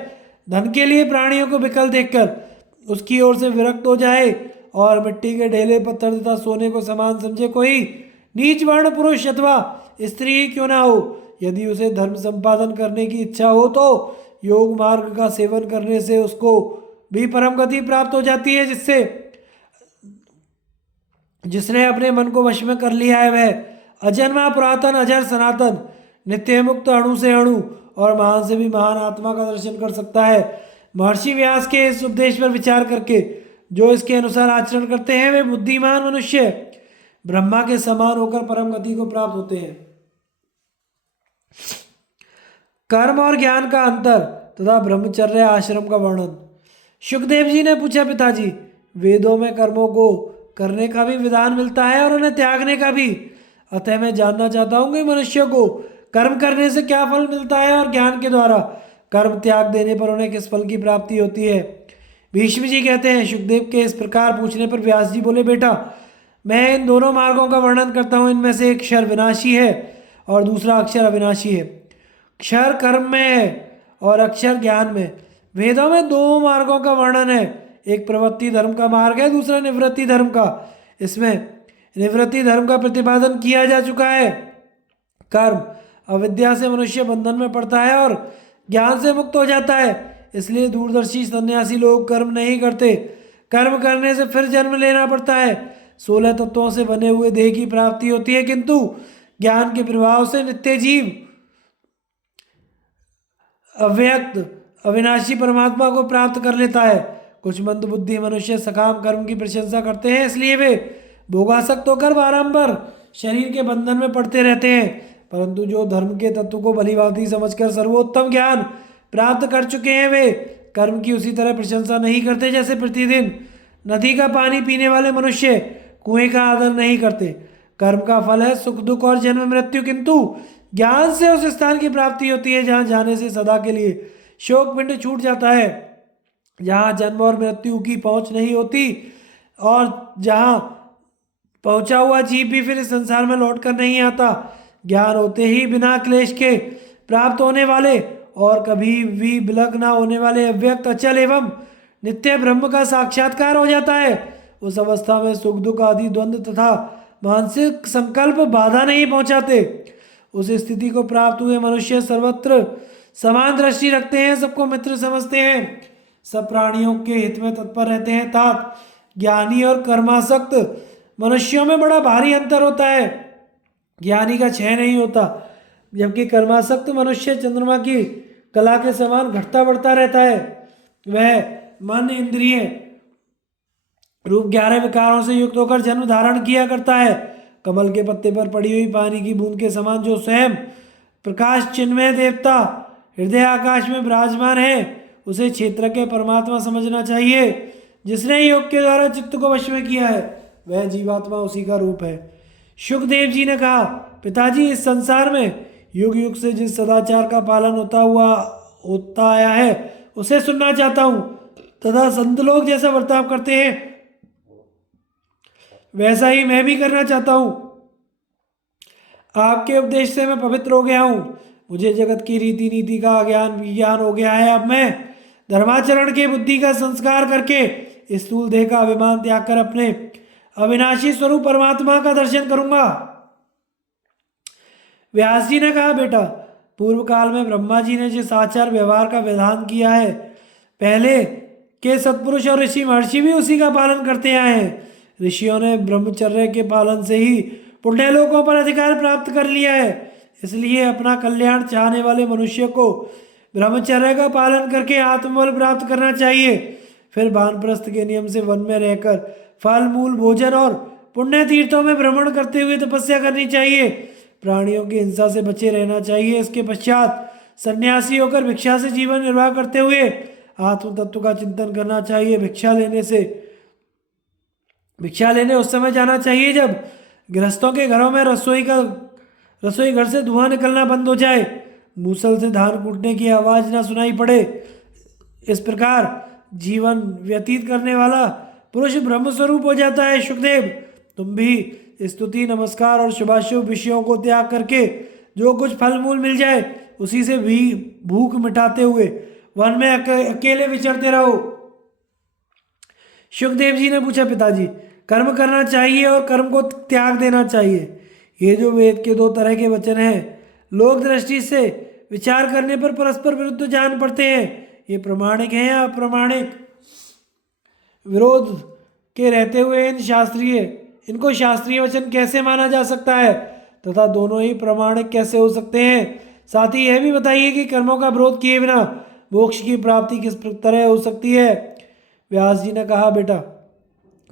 धन के लिए प्राणियों को विकल देखकर उसकी ओर से विरक्त हो जाए और मिट्टी के ढेले पत्थर तथा सोने को समान समझे। कोई नीच वर्ण पुरुष अथवा स्त्री ही क्यों ना हो, यदि उसे धर्म संपादन करने की इच्छा हो तो योग मार्ग का सेवन करने से उसको भी परम गति प्राप्त हो जाती है। जिसने अपने मन को वश में कर लिया है वह अजन्मा पुरातन अजर सनातन नित्य मुक्त अणु से अणु और महान से भी महान आत्मा का दर्शन कर सकता है। महर्षि व्यास के इस उपदेश पर विचार करके जो इसके अनुसार आचरण करते हैं वे बुद्धिमान मनुष्य ब्रह्मा के समान होकर परम गति को प्राप्त होते हैं। कर्म और ज्ञान का अंतर तथा ब्रह्मचर्य आश्रम का वर्णन। शुकदेव जी ने पूछा, पिताजी वेदों में कर्मों को करने का भी विधान मिलता है और उन्हें त्यागने का भी। अतः मैं जानना चाहता हूँ कि मनुष्य को कर्म करने से क्या फल मिलता है और ज्ञान के द्वारा कर्म त्याग देने पर उन्हें किस फल की प्राप्ति होती है। भीष्म जी कहते हैं, शुकदेव के इस प्रकार पूछने पर व्यास जी बोले, बेटा मैं इन दोनों मार्गों का वर्णन करता हूँ। इनमें से एक क्षर विनाशी है और दूसरा अक्षर अविनाशी है। क्षर कर्म में है और अक्षर ज्ञान में। वेदों में 2 मार्गों का वर्णन है। एक प्रवृत्ति धर्म का मार्ग है, दूसरा निवृत्ति धर्म का। इसमें निवृत्ति धर्म का प्रतिपादन किया जा चुका है। कर्म अविद्या से मनुष्य बंधन में पड़ता है और ज्ञान से मुक्त हो जाता है। इसलिए दूरदर्शी सन्यासी लोग कर्म नहीं करते। कर्म करने से फिर जन्म लेना पड़ता है। 16 तत्वों से बने हुए देह की प्राप्ति होती है, किंतु ज्ञान के प्रभाव से नित्य जीव अव्यक्त अविनाशी परमात्मा को प्राप्त कर लेता है। कुछ मंदबुद्धि मनुष्य सकाम कर्म की प्रशंसा करते हैं, इसलिए वे भोगासक्त होकर बारंबार शरीर के बंधन में पड़ते रहते हैं। परंतु जो धर्म के तत्व को भलीभांति समझकर सर्वोत्तम ज्ञान प्राप्त कर चुके हैं वे कर्म की उसी तरह प्रशंसा नहीं करते जैसे प्रतिदिन नदी का पानी पीने वाले मनुष्य कुएं का आदर नहीं करते। कर्म का फल है सुख दुख और जन्म मृत्यु, किंतु ज्ञान से उस स्थान की प्राप्ति होती है जहाँ जाने से सदा के लिए शोक पिंड छूट जाता है, जहाँ जन्म और मृत्यु की पहुँच नहीं होती और जहाँ पहुँचा हुआ जीव भी फिर इस संसार में लौट कर नहीं आता। ज्ञान होते ही बिना क्लेश के प्राप्त होने वाले और कभी भी विलग ना होने वाले अव्यक्त अचल एवं नित्य ब्रह्म का साक्षात्कार हो जाता है। उस अवस्था में सुख दुख आदि द्वंद्व तथा मानसिक संकल्प बाधा नहीं पहुंचाते। उस स्थिति को प्राप्त हुए मनुष्य सर्वत्र समान दृष्टि रखते हैं, सबको मित्र समझते हैं, सब प्राणियों के हित में तत्पर रहते हैं। तात ज्ञानी और कर्मासक्त मनुष्यों में बड़ा भारी अंतर होता है। ज्ञानी का क्षय नहीं होता, जबकि कर्मासक्त मनुष्य चंद्रमा की कला के समान घटता बढ़ता रहता है। वह मन इंद्रिय रूप 11 विकारों से युक्त होकर जन्म धारण किया करता है। कमल के पत्ते पर पड़ी हुई पानी की बूंद के समान जो स्वयं प्रकाश चिन्मय देवता हृदय आकाश में विराजमान है, उसे क्षेत्र के परमात्मा समझना चाहिए। जिसने योग के द्वारा चित्त को वश में किया है वह जीवात्मा उसी का रूप है। शुकदेव जी ने कहा, पिताजी, इस संसार में युग युग से जिस सदाचार का पालन होता आया है उसे सुनना चाहता हूँ, तथा संत लोग जैसा बर्ताव करते हैं वैसा ही मैं भी करना चाहता हूँ। आपके उपदेश से मैं पवित्र हो गया हूँ। मुझे जगत की रीति नीति का ज्ञान विज्ञान हो गया है। अब मैं धर्माचरण के बुद्धि का संस्कार करके स्थूल देह का अभिमान त्याग कर अपने अविनाशी स्वरूप परमात्मा का दर्शन करूंगा। व्यास जी ने कहा, बेटा, पूर्व काल में ब्रह्मा जी ने जिस आचार व्यवहार का विधान किया है, पहले के सत्पुरुष और ऋषि महर्षि भी उसी का पालन करते आए हैं। ऋषियों ने ब्रह्मचर्य के पालन से ही पुण्य लोकों पर अधिकार प्राप्त कर लिया है। इसलिए अपना कल्याण चाहने वाले मनुष्य को ब्रह्मचर्य का पालन करके आत्मबल प्राप्त करना चाहिए। फिर वानप्रस्थ के नियम से वन में रहकर फल मूल भोजन और पुण्य तीर्थों में भ्रमण करते हुए तपस्या करनी चाहिए। प्राणियों की हिंसा से बचे रहना चाहिए। इसके पश्चात सन्यासी होकर भिक्षा से जीवन निर्वाह करते हुए आत्म तत्व का चिंतन करना चाहिए। भिक्षा लेने उस समय जाना चाहिए जब गृहस्थों के घरों में रसोई घर से धुआं निकलना बंद हो जाए, मूसल से धान कूटने की आवाज ना सुनाई पड़े। इस प्रकार जीवन व्यतीत करने वाला पुरुष ब्रह्मस्वरूप हो जाता है। शुकदेव, तुम भी स्तुति नमस्कार और शुभाशुभ विषयों को त्याग करके जो कुछ फल मूल मिल जाए उसी से भी भूख मिटाते हुए वन में अकेले विचरते रहो। शुकदेव जी ने पूछा, पिताजी, कर्म करना चाहिए और कर्म को त्याग देना चाहिए, ये जो वेद के दो तरह के वचन हैं, लोक दृष्टि से विचार करने पर परस्पर विरुद्ध जान पड़ते हैं। ये प्रमाणिक हैं या अप्रामाणिक? विरोध के रहते हुए इनको शास्त्रीय वचन कैसे माना जा सकता है तथा दोनों ही प्रमाणिक कैसे हो सकते हैं? साथ ही यह भी बताइए कि कर्मों का विरोध किए बिना मोक्ष की प्राप्ति किस तरह हो सकती है? व्यास जी ने कहा, बेटा,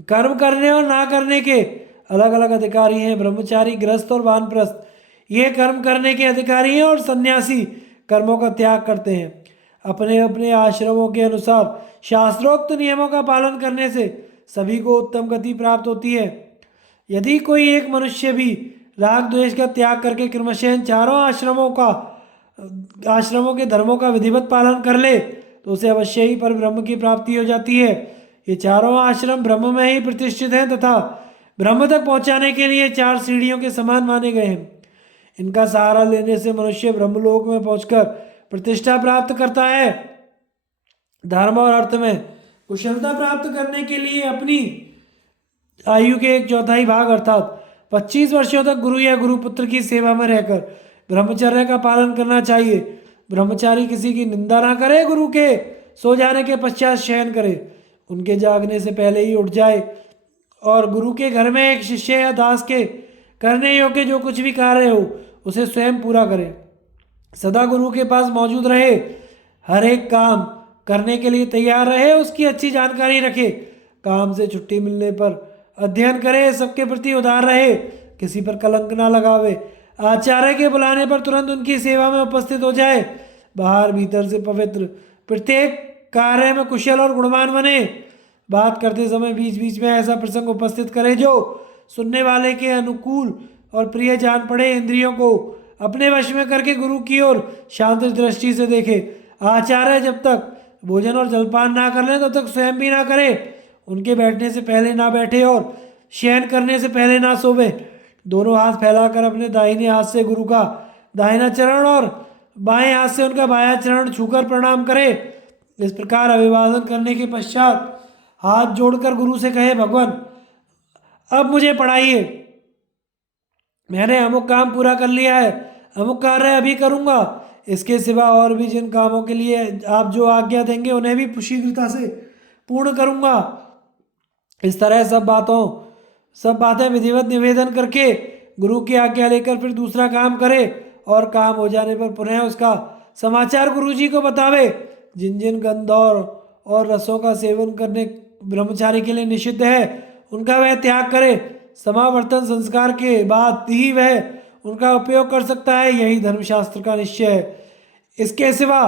कर्म करने और ना करने के अलग अलग अधिकारी हैं। ब्रह्मचारी, गृहस्थ और वानप्रस्थ ये कर्म करने के अधिकारी हैं और सन्यासी कर्मों का त्याग करते हैं। अपने अपने आश्रमों के अनुसार शास्त्रोक्त नियमों का पालन करने से सभी को उत्तम गति प्राप्त होती है। यदि कोई एक मनुष्य भी राग द्वेष का त्याग करके क्रमशः चारों आश्रमों के धर्मों का विधिवत पालन कर ले तो उसे अवश्य ही पर ब्रह्म की प्राप्ति हो जाती है। ये चारों आश्रम ब्रह्म में ही प्रतिष्ठित हैं तथा ब्रह्म तक पहुंचाने के लिए 4 सीढ़ियों के समान माने गए हैं। इनका सहारा लेने से मनुष्य ब्रह्मलोक में पहुंचकर प्रतिष्ठा प्राप्त करता है। धर्म और अर्थ में कुशलता प्राप्त करने के लिए अपनी आयु के 1/4 भाग अर्थात 25 वर्षों तक गुरु या गुरुपुत्र की सेवा में रहकर ब्रह्मचर्य का पालन करना चाहिए। ब्रह्मचारी किसी की निंदा ना करे, गुरु के सो जाने के पश्चात शयन करे, उनके जागने से पहले ही उठ जाए और गुरु के घर में एक शिष्य या दास के करने योग्य जो कुछ भी कार्य हो उसे स्वयं पूरा करे। सदा गुरु के पास मौजूद रहे, हर एक काम करने के लिए तैयार रहे, उसकी अच्छी जानकारी रखे, काम से छुट्टी मिलने पर अध्ययन करे, सबके प्रति उदार रहे, किसी पर कलंक ना लगावे, आचार्य के बुलाने पर तुरंत उनकी सेवा में उपस्थित हो जाए, बाहर भीतर से पवित्र, प्रत्येक कार्य में कुशल और गुणवान बने। बात करते समय बीच बीच में ऐसा प्रसंग उपस्थित करे जो सुनने वाले के अनुकूल और प्रिय जान पड़े। इंद्रियों को अपने वश में करके गुरु की ओर शांत दृष्टि से देखे। आचार्य जब तक भोजन और जलपान ना कर ले तब तक स्वयं भी ना करे, उनके बैठने से पहले ना बैठे और शयन करने से पहले ना सोवे। दोनों हाथ फैलाकर अपने दाहिने हाथ से गुरु का दाहिना चरण और बाएं हाथ से उनका बायां चरण छूकर प्रणाम करे। इस प्रकार अभिवादन करने के पश्चात हाथ जोड़कर गुरु से कहे, भगवान, अब मुझे पढ़ाइए, मैंने अमुक काम पूरा कर लिया है, अमुक कार्य अभी करूँगा, इसके सिवा और भी जिन कामों के लिए आप जो आज्ञा देंगे उन्हें भी शीघ्रता से पूर्ण करूँगा। इस तरह सब बातें विधिवत निवेदन करके गुरु की आज्ञा लेकर फिर दूसरा काम करे और काम हो जाने पर पुनः उसका समाचार गुरु जी को बतावे। जिन जिन गंध और रसों का सेवन करने ब्रह्मचारी के लिए निषिद्ध है उनका वह त्याग करे। समावर्तन संस्कार के बाद ही वह उनका उपयोग कर सकता है, यही धर्मशास्त्र का निश्चय है। इसके सिवा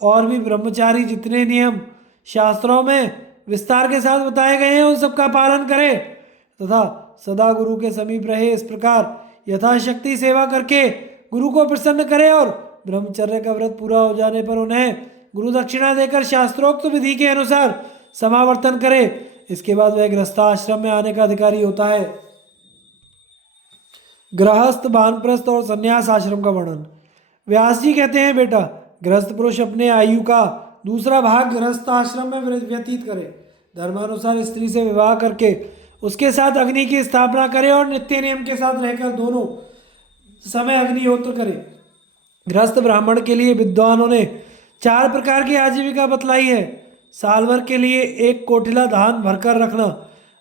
और भी ब्रह्मचारी जितने नियम शास्त्रों में विस्तार के साथ बताए गए हैं उन सबका पालन करे तथा सदा गुरु के समीप रहे। इस प्रकार यथाशक्ति सेवा करके गुरु को प्रसन्न करे और ब्रह्मचर्य का व्रत पूरा हो जाने पर उन्हें गुरु दक्षिणा देकर शास्त्रोक्त विधि के अनुसार समावर्तन करे। इसके बाद वह गृहस्थाश्रम में आने का अधिकारी होता है। गृहस्थ, वानप्रस्थ और संन्यास आश्रम का वर्णन। व्यास जी कहते हैं, बेटा, गृहस्थ पुरुष अपने आयु का दूसरा भाग गृहस्थ आश्रम में व्यतीत करे, धर्मानुसार स्त्री से विवाह करके उसके साथ अग्नि की स्थापना करे और नित्य नियम के साथ रहकर दोनों समय अग्निहोत्र करे। गृहस्थ ब्राह्मण के लिए विद्वानों ने 4 प्रकार की आजीविका बतलाई है। साल भर के लिए 1 कोठिला धान भरकर रखना,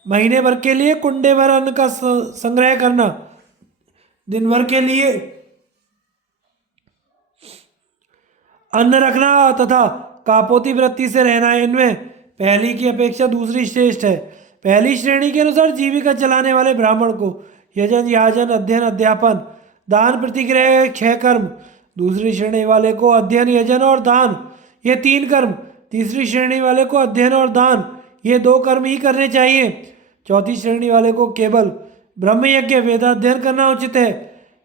महीने भर के लिए कुंडे भर अन्न का संग्रह करना, दिन भर के लिए अन्न रखना तथा कापोती वृत्ति से रहना। इनमें पहली की अपेक्षा दूसरी श्रेष्ठ है। पहली श्रेणी के अनुसार जीविका चलाने वाले ब्राह्मण को यजन, याजन, अध्ययन, अध्यापन, दान, प्रतिग्रह, 6 कर्म। दूसरी श्रेणी वाले को अध्ययन, यजन और दान, ये 3 कर्म। तीसरी श्रेणी वाले को अध्ययन और दान, ये 2 कर्म ही करने चाहिए। चौथी श्रेणी वाले को केवल ब्रह्मयज्ञ, वेदाध्ययन करना उचित है।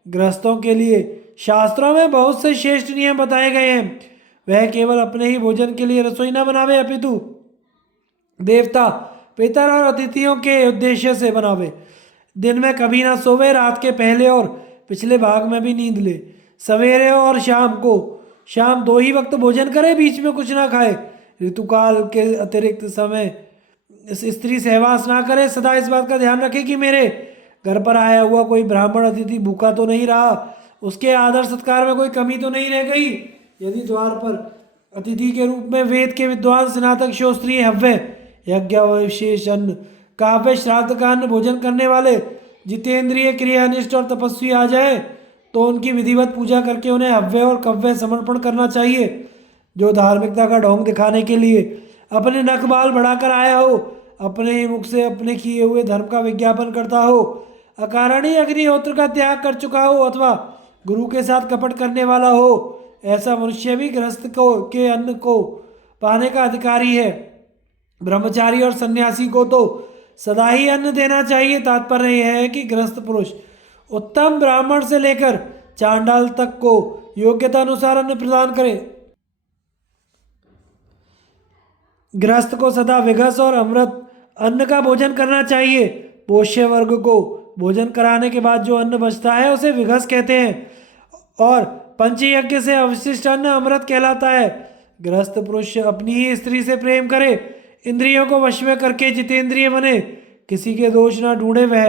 गृहस्थों के लिए शास्त्रों में बहुत से श्रेष्ठ नियम बताए गए हैं। वह केवल अपने ही भोजन के लिए रसोई न बनावे, अपितु देवता, पितर और अतिथियों के उद्देश्य से बनावे। दिन में कभी ना सोवे, रात के पहले और पिछले भाग में भी नींद ले। सवेरे और शाम 2 ही वक्त भोजन करे, बीच में कुछ ना खाए। ऋतुकाल के अतिरिक्त समय स्त्री सहवास ना करे। सदा इस बात का ध्यान रखे कि मेरे घर पर आया हुआ कोई ब्राह्मण अतिथि भूखा तो नहीं रहा, उसके आदर सत्कार में कोई कमी तो नहीं रह गई। यदि द्वार पर अतिथि के रूप में वेद के विद्वान, स्नातक, श्रोत्रिय, हव्य, यज्ञ, विशेष अन्न, काव्य, श्राद्ध का अन्न भोजन करने वाले जितेंद्रिय, क्रियानिष्ठ और तपस्वी आ जाए तो उनकी विधिवत पूजा करके उन्हें हव्य और कव्य समर्पण करना चाहिए। जो धार्मिकता का ढोंग दिखाने के लिए अपने नख बाल बढ़ाकर आया हो, अपने ही मुख से अपने किए हुए धर्म का विज्ञापन करता हो, अकारण ही अग्निहोत्र का त्याग कर चुका हो अथवा गुरु के साथ कपट करने वाला हो, ऐसा मनुष्य भी गृहस्थ के अन्न को पाने का अधिकारी है। ब्रह्मचारी और सन्यासी को तो सदा ही अन्न देना चाहिए। तात्पर्य यह है कि गृहस्थ पुरुष उत्तम ब्राह्मण से लेकर चांडाल तक को योग्यता अनुसार अन्न प्रदान करे। गृहस्थ को सदा विगस और अमृत अन्न का भोजन करना चाहिए। पोष्य वर्ग को भोजन कराने के बाद जो अन्न बचता है उसे विगस कहते हैं और पंचयज्ञ से अवशिष्ट अन्न अमृत कहलाता है। गृहस्थ पुरुष अपनी ही स्त्री से प्रेम करे, इंद्रियों को वश में करके जितेंद्रिय बने, किसी के दोष ना ढूंढे। वह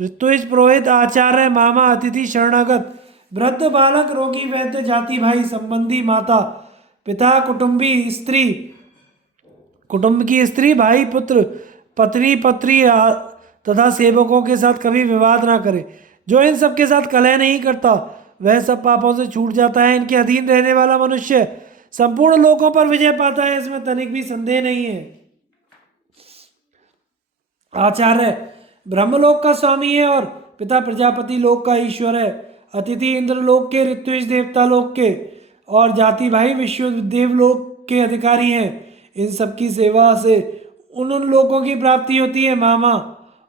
ऋत्विज, पुरोहित, आचार्य, मामा, अतिथि, शरणागत, वृद्ध, बालक, रोगी, वैद्य, जाति भाई, संबंधी, माता, पिता, कुटुंबी, स्त्री, कुटुंब की स्त्री, भाई, पुत्र, पत्नी, पत्री तथा सेवकों के साथ कभी विवाद ना करे। जो इन सब के साथ कलह नहीं करता वह सब पापों से छूट जाता है। इनके अधीन रहने वाला मनुष्य संपूर्ण लोकों पर विजय पाता है, इसमें तनिक भी संदेह नहीं है। आचार्य ब्रह्मलोक का स्वामी है और पिता प्रजापति लोक का ईश्वर है। अतिथि इंद्रलोक के, ऋत्विज देवता लोक के और जाति भाई विश्व देवलोक के अधिकारी हैं। इन सब की सेवा से उन लोकों की प्राप्ति होती है। मामा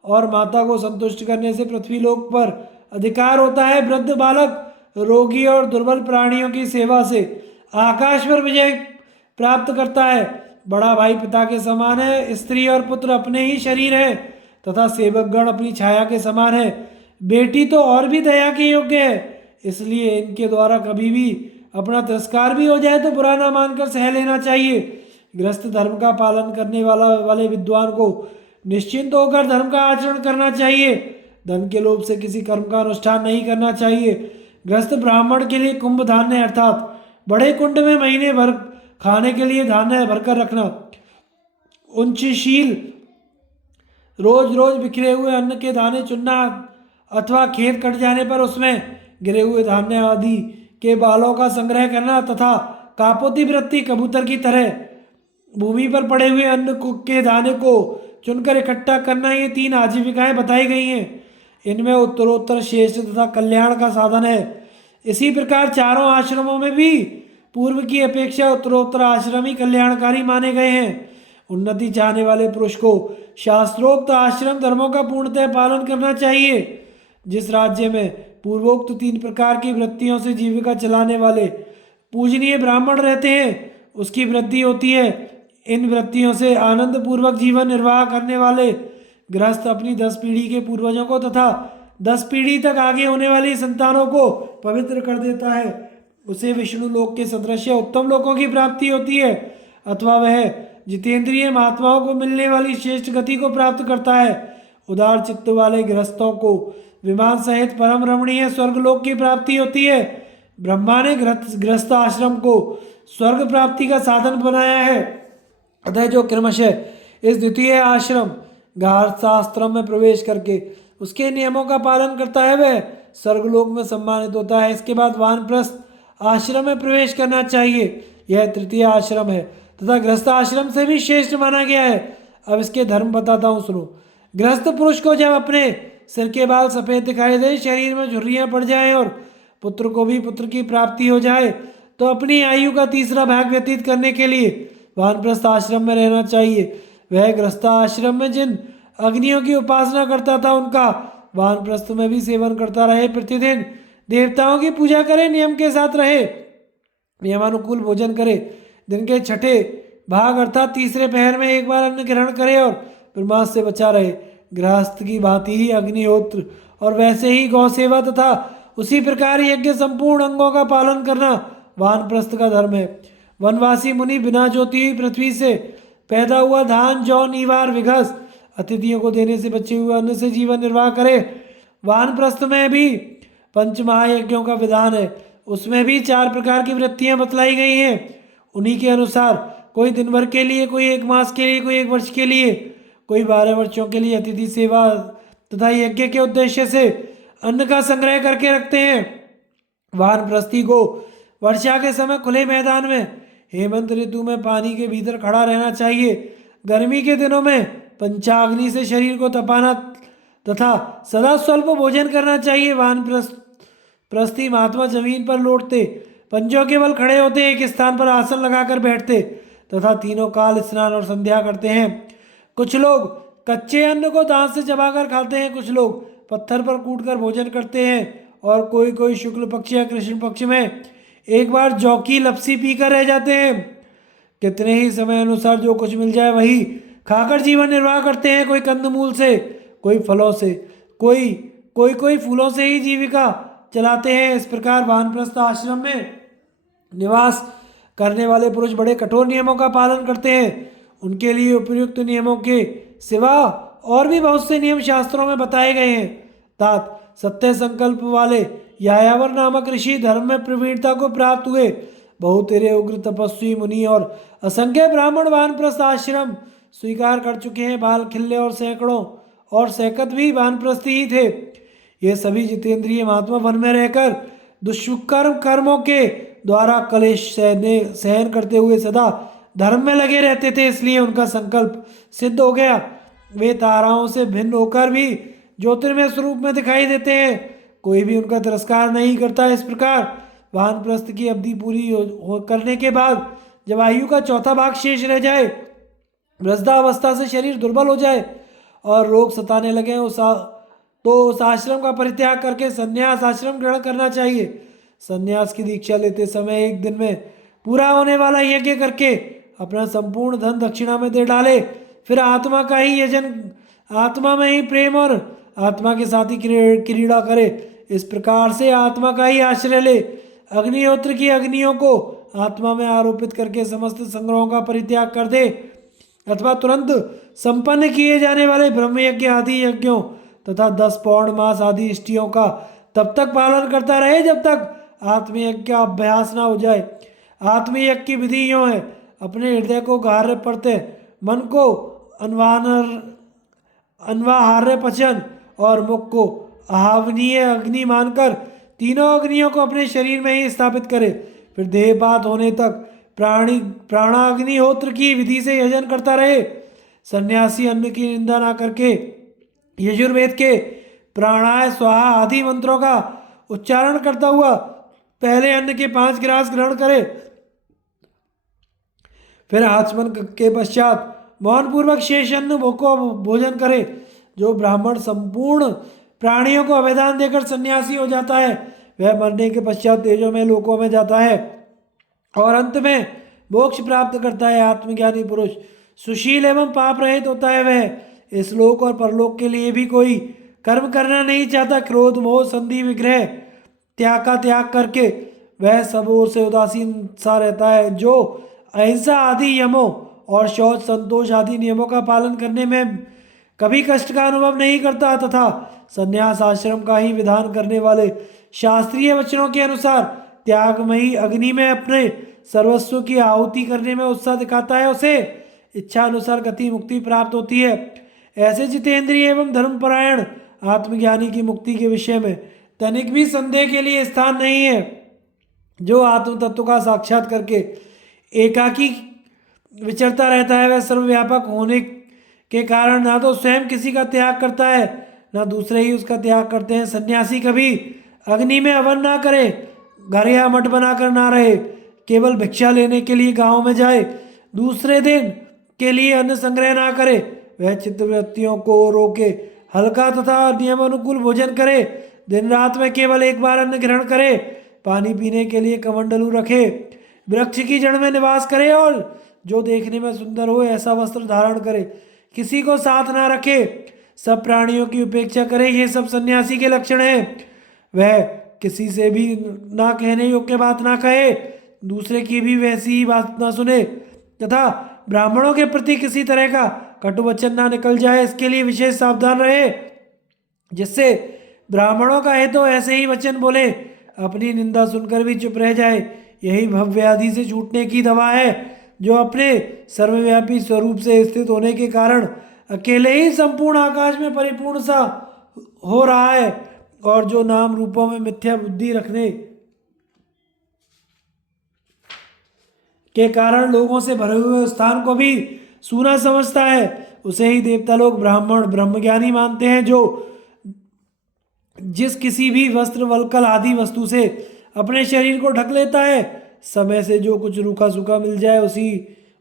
और माता को संतुष्ट करने से पृथ्वी लोक पर अधिकार होता है। वृद्ध, बालक, रोगी और दुर्बल प्राणियों की सेवा से आकाश पर विजय प्राप्त करता है। बड़ा भाई पिता के समान है, स्त्री और पुत्र अपने ही शरीर है तथा सेवकगण अपनी छाया के समान है। बेटी तो और भी दया के योग्य है, इसलिए इनके द्वारा कभी भी अपना तिरस्कार भी हो जाए तो बुरा ना मानकर सह लेना चाहिए। गृहस्थ धर्म का पालन करने वाले विद्वान को निश्चिंत होकर धर्म का आचरण करना चाहिए। धन के लोभ से किसी कर्म का अनुष्ठान नहीं करना चाहिए। गृहस्थ ब्राह्मण के लिए कुंभ धान्य अर्थात बड़े कुंड में महीने भर खाने के लिए धान्य भरकर रखना, उच्चशील, रोज रोज बिखरे हुए अन्न के दाने चुनना अथवा खेत कट जाने पर उसमें गिरे हुए धान्य आदि के बालों का संग्रह करना तथा कापोती वृत्ति, कबूतर की तरह भूमि पर पड़े हुए अन्न के दाने को चुनकर इकट्ठा करना, ये 3 आजीविकाएं बताई गई हैं। इनमें उत्तरोत्तर श्रेष्ठ तथा कल्याण का साधन है। इसी प्रकार चारों आश्रमों में भी पूर्व की अपेक्षा उत्तरोत्तर आश्रम ही कल्याणकारी माने गए हैं। उन्नति चाहने वाले पुरुष को शास्त्रोक्त आश्रम धर्मों का पूर्णतः पालन करना चाहिए। जिस राज्य में पूर्वोक्त 3 प्रकार की वृत्तियों से जीविका चलाने वाले पूजनीय ब्राह्मण रहते हैं उसकी वृद्धि होती है। इन वृत्तियों से आनंद पूर्वक जीवन निर्वाह करने वाले गृहस्थ अपनी 10 पीढ़ी के पूर्वजों को तथा 10 पीढ़ी तक आगे होने वाली संतानों को पवित्र कर देता है। उसे विष्णु लोक के सदृश उत्तम लोकों की प्राप्ति होती है, अथवा वह जितेंद्रिय महात्माओं को मिलने वाली श्रेष्ठ गति को प्राप्त करता है। उदार चित्त वाले गृहस्थों को विमान सहित परम रमणीय स्वर्गलोक की प्राप्ति होती है। ब्रह्मा ने गृहस्थ आश्रम को स्वर्ग प्राप्ति का साधन बनाया है। अतः जो क्रमशः इस द्वितीय आश्रम गार्हस्थाश्रम में प्रवेश करके उसके नियमों का पालन करता है वह स्वर्गलोक में सम्मानित होता है। इसके बाद वानप्रस्थ आश्रम में प्रवेश करना चाहिए। यह तृतीय आश्रम है तथा गृहस्थ आश्रम से भी श्रेष्ठ माना गया है। अब इसके धर्म बताता हूँ, सुनो। गृहस्थ पुरुष को जब अपने सिर के बाल सफ़ेद दिखाई दे, शरीर में झुर्रियाँ पड़ जाएं और पुत्र को भी पुत्र की प्राप्ति हो जाए तो अपनी आयु का तीसरा भाग व्यतीत करने के लिए वानप्रस्थ आश्रम में रहना चाहिए। वह गृहस्थ आश्रम में जिन अग्नियों की उपासना करता था उनका वानप्रस्थ में भी सेवन करता रहे। प्रतिदिन देवताओं की पूजा करे, नियम के साथ रहे, नियमानुकूल भोजन करे। दिन के छठे भाग अर्थात तीसरे पहर में एक बार अन्न ग्रहण करे और ब्रह्मास्त्र से बचा रहे। गृहस्थ की भांति ही अग्निहोत्र और वैसे ही गौ सेवा तथा उसी प्रकार यज्ञ संपूर्ण अंगों का पालन करना वानप्रस्थ का धर्म है। वनवासी मुनि बिना जोती हुई पृथ्वी से पैदा हुआ धान, जौ, नीवार, विघस अतिथियों को देने से बचे हुए अन्न से जीवन निर्वाह करे। वानप्रस्थ में भी पंचमहायज्ञों का विधान है। उसमें भी 4 प्रकार की वृत्तियां बतलाई गई हैं। उन्हीं के अनुसार कोई दिन भर के लिए, कोई 1 मास के लिए, कोई 1 वर्ष के लिए, कोई 12 वर्षों के लिए अतिथि सेवा तथा यज्ञ के उद्देश्य से अन्न का संग्रह करके रखते हैं। वानप्रस्थी को वर्षा के समय खुले मैदान में, हेमंत ऋतु में पानी के भीतर खड़ा रहना चाहिए। गर्मी के दिनों में पंचाग्नि से शरीर को तपाना तथा सदा स्वल्प भोजन करना चाहिए। वानप्रस्थी महात्मा जमीन पर लौटते, पंजों के बल खड़े होते, एक स्थान पर आसन लगाकर बैठते तथा तीनों काल स्नान और संध्या करते हैं। कुछ लोग कच्चे अन्न को दांत से चबाकर खाते हैं, कुछ लोग पत्थर पर कूटकर भोजन करते हैं और कोई कोई शुक्ल पक्ष या कृष्ण पक्ष में एक बार जौ की लपसी पीकर रह जाते हैं। कितने ही समय अनुसार जो कुछ मिल जाए वही खाकर जीवन निर्वाह करते हैं। कोई कंदमूल से, कोई फलों से, कोई फूलों से ही जीविका चलाते हैं। इस प्रकार वानप्रस्थ आश्रम में निवास करने वाले पुरुष बड़े कठोर नियमों का पालन करते हैं। उनके लिए उपयुक्त नियमों के सिवा और भी बहुत से नियम शास्त्रों में बताए गए हैं। तात सत्य संकल्प वाले यायावर नामक ऋषि धर्म में प्रवीणता को प्राप्त हुए। बहुतेरे उग्र तपस्वी मुनि और असंख्य ब्राह्मण वानप्रस्थ आश्रम स्वीकार कर चुके हैं। बाल खिल्ले और सैकड़ों और सैकत भी वानप्रस्थी ही थे। ये सभी जितेंद्रिय महात्मा वन में रहकर दुष्कर्म कर्मों के द्वारा क्लेश सहन करते हुए सदा धर्म में लगे रहते थे, इसलिए उनका संकल्प सिद्ध हो गया। वे ताराओं से भिन्न होकर भी ज्योतिर्मय स्वरूप में दिखाई देते हैं, कोई भी उनका तिरस्कार नहीं करता। इस प्रकार वानप्रस्थ की अवधि पूरी करने के बाद जब आयु का चौथा भाग शेष रह जाए, वृद्धावस्था से शरीर दुर्बल हो जाए और रोग सताने लगे तो उस आश्रम का परित्याग करके संन्यास आश्रम ग्रहण करना चाहिए। संन्यास की दीक्षा लेते समय एक दिन में पूरा होने वाला यज्ञ करके अपना संपूर्ण धन दक्षिणा में दे डाले। फिर आत्मा का ही यजन, आत्मा में ही प्रेम और आत्मा के साथ ही क्रीड़ा करे। इस प्रकार से आत्मा का ही आश्रय ले। अग्निहोत्र की अग्नियों को आत्मा में आरोपित करके समस्त संग्रहों का परित्याग कर दे, अथवा तुरंत संपन्न किए जाने वाले ब्रह्मयज्ञ आदि यज्ञों तथा 10 पौर्णमास आदि इष्टियों का तब तक पालन करता रहे जब तक आत्मयज्ञ का अभ्यास ना हो जाए। आत्मयज्ञ की विधि यूँ है, अपने हृदय को गार्ह पड़ते, मन को अनवाहार्य पचन और मुख को आहावनीय अग्नि मानकर तीनों अग्नियों को अपने शरीर में ही स्थापित करे। फिर देहपात होने तक प्राणाग्निहोत्र की विधि से यजन करता रहे। सन्यासी अन्न की निंदा ना करके यजुर्वेद के प्राणाय स्वाहा आदि मंत्रों का उच्चारण करता हुआ पहले अन्न के 5 ग्रास ग्रहण करे फिर आचमन के पश्चात मौन पूर्वक शेष अन्न को भोजन करे। जो ब्राह्मण संपूर्ण प्राणियों को अभेदान देकर सन्यासी हो जाता है वह मरने के पश्चात तेजों में लोकों में जाता है और अंत में मोक्ष प्राप्त करता है। आत्मज्ञानी पुरुष सुशील एवं पाप रहित होता है। वह इस लोक और परलोक के लिए भी कोई कर्म करना नहीं चाहता। क्रोध मोह संधि विग्रह त्याग का त्याग करके वह सब ओर से उदासीन सा रहता है। जो अहिंसा आदि यमों और शौच संतोष आदि नियमों का पालन करने में कभी कष्ट का अनुभव नहीं करता तथा संन्यास आश्रम का ही विधान करने वाले शास्त्रीय वचनों के अनुसार त्यागमयी अग्नि में अपने सर्वस्व की आहुति करने में उत्साह दिखाता है उसे इच्छा अनुसार गति मुक्ति प्राप्त होती है। ऐसे जितेंद्रिय एवं धर्मपरायण आत्मज्ञानी की मुक्ति के विषय में तनिक भी संदेह के लिए स्थान नहीं है। जो आत्म तत्व का साक्षात करके एकाकी विचरता रहता है वह सर्वव्यापक होने के कारण ना तो स्वयं किसी का त्याग करता है ना दूसरे ही उसका त्याग करते हैं। सन्यासी कभी अग्नि में हवन ना करे, घर या मठ बनाकर ना रहे, केवल भिक्षा लेने के लिए गांव में जाए, दूसरे दिन के लिए अन्न संग्रह ना करे, वह चित्तवृत्तियों को रोके, हल्का तथा नियमानुकूल भोजन करे, दिन रात में केवल एक बार अन्न ग्रहण करे, पानी पीने के लिए कमंडलू रखे, वृक्ष की जड़ में निवास करे और जो देखने में सुंदर हो ऐसा वस्त्र धारण करे, किसी को साथ ना रखे, सब प्राणियों की उपेक्षा करे। ये सब सन्यासी के लक्षण हैं। वह किसी से भी ना कहने योग्य बात ना कहे, दूसरे की भी वैसी ही बात ना सुने तथा ब्राह्मणों के प्रति किसी तरह का कटु वचन ना निकल जाए, इसके लिए विशेष सावधान रहे। जिससे ब्राह्मणों का है तो ऐसे ही वचन बोले, अपनी निंदा सुनकर भी चुप रह जाए। यही भवव्याधि से छूटने की दवा है जो अपने सर्वव्यापी स्वरूप से स्थित होने के कारण अकेले ही संपूर्ण आकाश में परिपूर्ण सा हो रहा है और जो नाम रूपों में मिथ्या बुद्धि रखने के कारण लोगों से भरे हुए स्थान को भी सूना समझता है, उसे ही देवता लोग ब्राह्मण ब्रह्मज्ञानी मानते हैं। जो जिस किसी भी वस्त्र वल्कल आदि वस्तु से अपने शरीर को ढक लेता है, समय से जो कुछ रूखा सूखा मिल जाए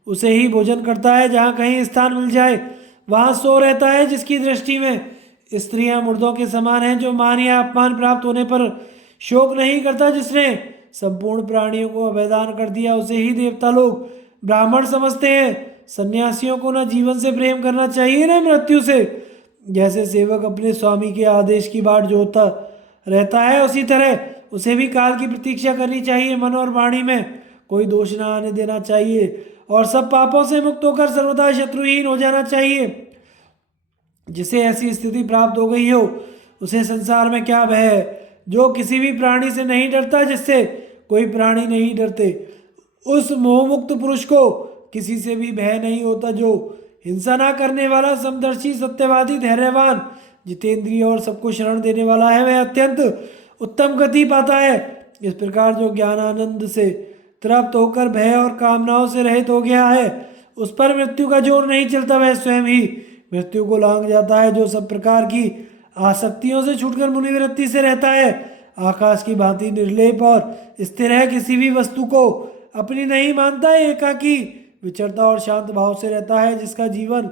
उसे ही भोजन करता है, जहाँ कहीं स्थान मिल जाए वहाँ सो रहता है। जिसकी दृष्टि में स्त्रियां मुर्दों के समान हैं, जो मान या अपमान प्राप्त होने पर शोक नहीं करता, जिसने संपूर्ण प्राणियों को अभेदान कर दिया, उसे ही देवता लोग ब्राह्मण समझते हैं। सन्यासियों को न जीवन से प्रेम करना चाहिए न मृत्यु से। जैसे सेवक अपने स्वामी के आदेश की बाट जोता रहता है, उसी तरह उसे भी काल की प्रतीक्षा करनी चाहिए। मन और वाणी में कोई दोष न आने देना चाहिए और सब पापों से मुक्त होकर सर्वदा शत्रुहीन हो जाना चाहिए। जिसे ऐसी स्थिति प्राप्त हो गई हो उसे संसार में क्या भय है। जो किसी भी प्राणी से नहीं डरता, जिससे कोई प्राणी नहीं डरते, उस मोहमुक्त पुरुष को किसी से भी भय नहीं होता। जो हिंसा ना करने वाला, समदर्शी, सत्यवादी, धैर्यवान, जितेंद्रिय और सबको शरण देने वाला है, वह अत्यंत उत्तम गति पाता है। इस प्रकार जो ज्ञानानंद से तृप्त होकर भय और कामनाओं से रहित हो गया है, उस पर मृत्यु का जोर नहीं चलता, वह स्वयं ही मृत्यु को लांघ जाता है। जो सब प्रकार की आसक्तियों से छूटकर मुनिवृत्ति से रहता है, आकाश की भांति निर्लेप और स्थिर है, किसी भी वस्तु को अपनी नहीं मानता, एकाकी विचरता और शांत भाव से रहता है। जिसका जीवन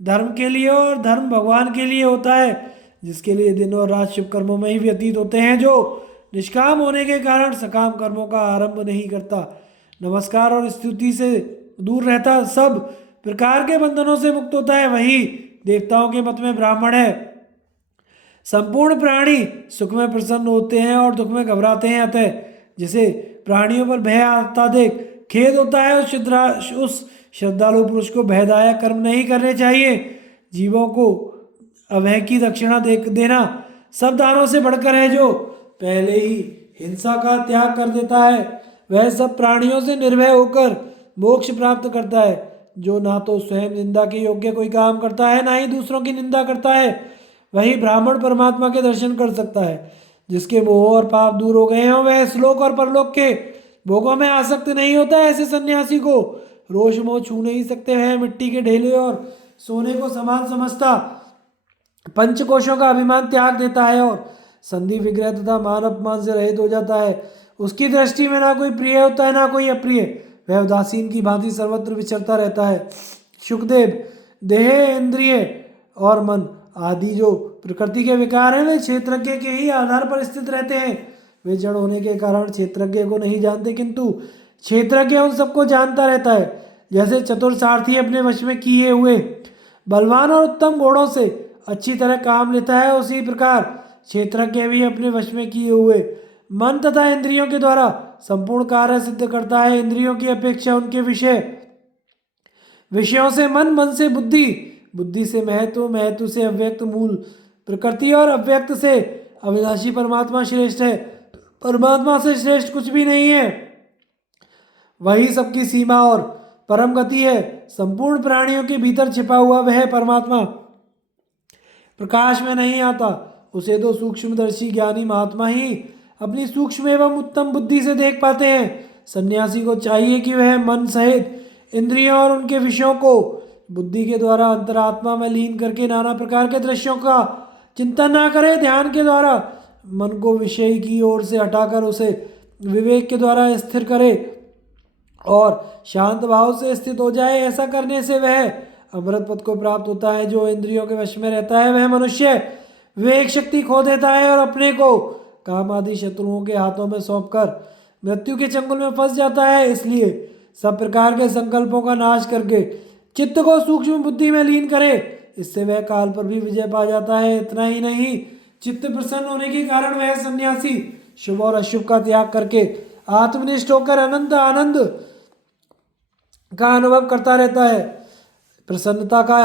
धर्म के लिए और धर्म भगवान के लिए होता है, जिसके लिए दिन और रात शुभ कर्मों में ही व्यतीत होते हैं, जो निष्काम होने के कारण सकाम कर्मों का आरंभ नहीं करता, नमस्कार और स्तुति से दूर रहता, सब प्रकार के बंधनों से मुक्त होता है, वही देवताओं के मत में ब्राह्मण है। संपूर्ण प्राणी सुख में प्रसन्न होते हैं और दुख में घबराते हैं, अतः जिसे प्राणियों पर भय आता देख खेद होता है, उस श्रद्धालु पुरुष को भयदायक कर्म नहीं करने चाहिए। जीवों को अभय की दक्षिणा देना सब दानों से बढ़कर है। जो पहले ही हिंसा का त्याग कर देता है, वह सब प्राणियों से निर्भय होकर मोक्ष प्राप्त करता है। जो ना तो स्वयं निंदा के योग्य कोई काम करता है, ना ही दूसरों की निंदा करता है, वही ब्राह्मण परमात्मा के दर्शन कर सकता है। जिसके मोह और पाप दूर हो गए हों, वह श्लोक और परलोक के भोगों में आसक्त नहीं होता। ऐसे सन्यासी को रोष मोह छू नहीं सकते हैं। मिट्टी के ढेले और सोने को समान समझता, पंचकोशों का अभिमान त्याग देता है और संधि विग्रह तथा मान अपमान से रहित हो जाता है। उसकी दृष्टि में ना कोई प्रिय होता है ना कोई अप्रिय, वह उदासीन की भांति सर्वत्र विचरता रहता है। शुकदेव, देह, इंद्रिय और मन आदि जो प्रकृति के विकार हैं वे क्षेत्रज्ञ के ही आधार पर स्थित रहते हैं। वे जड़ होने के कारण क्षेत्रज्ञ को नहीं जानते, किंतु क्षेत्रज्ञ उन सबको जानता रहता है। जैसे चतुर सारथी अपने वश में किए हुए बलवान और उत्तम घोड़ों से अच्छी तरह काम लेता है, उसी प्रकार क्षेत्रज्ञ भी अपने वश में किए हुए मन तथा इंद्रियों के द्वारा संपूर्ण कार्य सिद्ध करता है। इंद्रियों की अपेक्षा उनके विषयों से मन, मन से बुद्धि, बुद्धि से महत्व, महत्व से अव्यक्त मूल प्रकृति और अव्यक्त से अविनाशी परमात्मा श्रेष्ठ है। परमात्मा से श्रेष्ठ कुछ भी नहीं है, वही सबकी सीमा और परम गति है। संपूर्ण प्राणियों के भीतर छिपा हुआ वह परमात्मा प्रकाश में नहीं आता, उसे तो सूक्ष्मदर्शी ज्ञानी महात्मा ही अपनी सूक्ष्म एवं उत्तम बुद्धि से देख पाते हैं। सन्यासी को चाहिए कि वह मन सहित इंद्रियों और उनके विषयों को बुद्धि के द्वारा अंतरात्मा में लीन करके नाना प्रकार के दृश्यों का चिंतन ना करे। ध्यान के द्वारा मन को विषय की ओर से हटाकर उसे विवेक के द्वारा स्थिर करे और शांत भाव से स्थित हो जाए। ऐसा करने से वह अमृत पद को प्राप्त होता है। जो इंद्रियों के वश में रहता है वह मनुष्य विवेक शक्ति खो देता है और अपने को काम आदि शत्रुओं के हाथों में सौंपकर मृत्यु के चंगुल में फंस जाता है। इसलिए सब प्रकार के संकल्पों का नाश करके चित्त को सूक्ष्म बुद्धि में लीन करे, इससे वह काल पर भी विजय पा जाता है। इतना ही नहीं, चित्त प्रसन्न होने के कारण वह सन्यासी शुभ और अशुभ का त्याग करके आत्मनिष्ठ होकर अनंत आनंद का अनुभव करता रहता है। प्रसन्नता का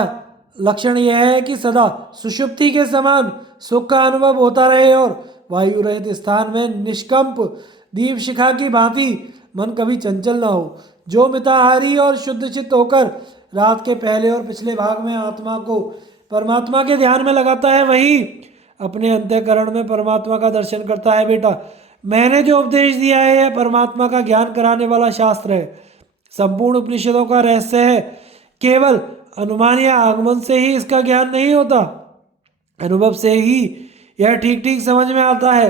लक्षण यह है कि सदा सुषुप्ति के समान सुख का अनुभव होता रहे और वायु रहित स्थान में निष्कंप दीप शिखा की भांति मन कभी चंचल न हो। जो मिताहारी और शुद्ध चित्त होकर रात के पहले और पिछले भाग में आत्मा को परमात्मा के ध्यान में लगाता है, वही अपने अंतःकरण में परमात्मा का दर्शन करता है। बेटा, मैंने जो उपदेश दिया है यह परमात्मा का ज्ञान कराने वाला शास्त्र है। संपूर्ण उपनिषदों का रहस्य है। केवल अनुमान या आगमन से ही इसका ज्ञान नहीं होता, अनुभव से ही यह ठीक ठीक समझ में आता है।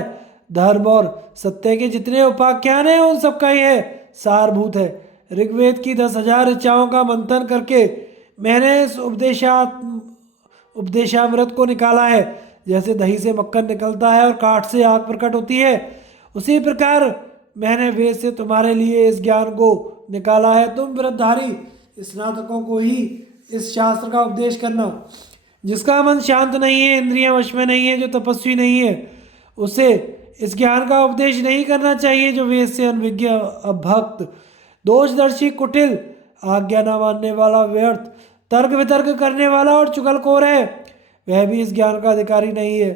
धर्म और सत्य के जितने उपाख्यान हैं उन सबका यह सारभूत है। ऋग्वेद की 10,000 ऋचाओं का मंथन करके मैंने इस उपदेशामृत को निकाला है। जैसे दही से मक्खन निकलता है और काठ से आग प्रकट होती है, उसी प्रकार मैंने वेद से तुम्हारे लिए इस ज्ञान को निकाला है। तुम व्रतधारी स्नातकों को ही इस शास्त्र का उपदेश करना। जिसका मन शांत नहीं है, इंद्रियां वश में नहीं है, जो तपस्वी नहीं है, उसे इस ज्ञान का उपदेश नहीं करना चाहिए। जो वेद से अनभिज्ञ, अभक्त, दोषदर्शी, कुटिल, आज्ञा न मानने वाला, व्यर्थ तर्क वितर्क करने वाला और चुगलखोर है, वह भी इस ज्ञान का अधिकारी नहीं है।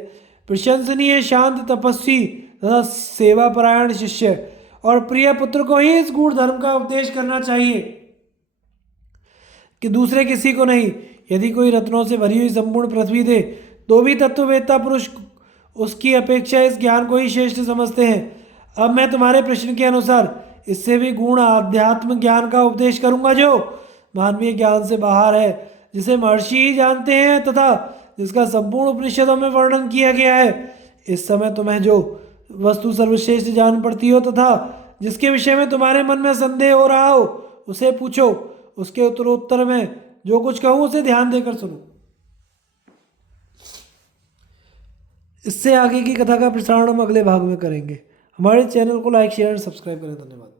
प्रशंसनीय, शांत, तपस्वी तथा सेवा परायण शिष्य और प्रिय पुत्र को ही इस गूढ़ धर्म का उपदेश करना चाहिए कि दूसरे किसी को नहीं। यदि कोई रत्नों से भरी हुई संपूर्ण पृथ्वी दे तो भी तत्ववेत्ता पुरुष उसकी अपेक्षा इस ज्ञान को ही श्रेष्ठ समझते हैं। अब मैं तुम्हारे प्रश्न के अनुसार इससे भी गुण आध्यात्म ज्ञान का उपदेश करूंगा, जो मानवीय ज्ञान से बाहर है, जिसे महर्षि ही जानते हैं तथा जिसका संपूर्ण उपनिषदों में वर्णन किया गया है। इस समय तुम्हें जो वस्तु सर्वश्रेष्ठ जान पड़ती हो तथा जिसके विषय में तुम्हारे मन में संदेह हो रहा हो, उसे पूछो। उसके उत्तरोत्तर में जो कुछ कहूँ उसे ध्यान देकर सुनो। इससे आगे की कथा का प्रसारण हम अगले भाग में करेंगे। हमारे चैनल को लाइक, शेयर और सब्सक्राइब करें। धन्यवाद।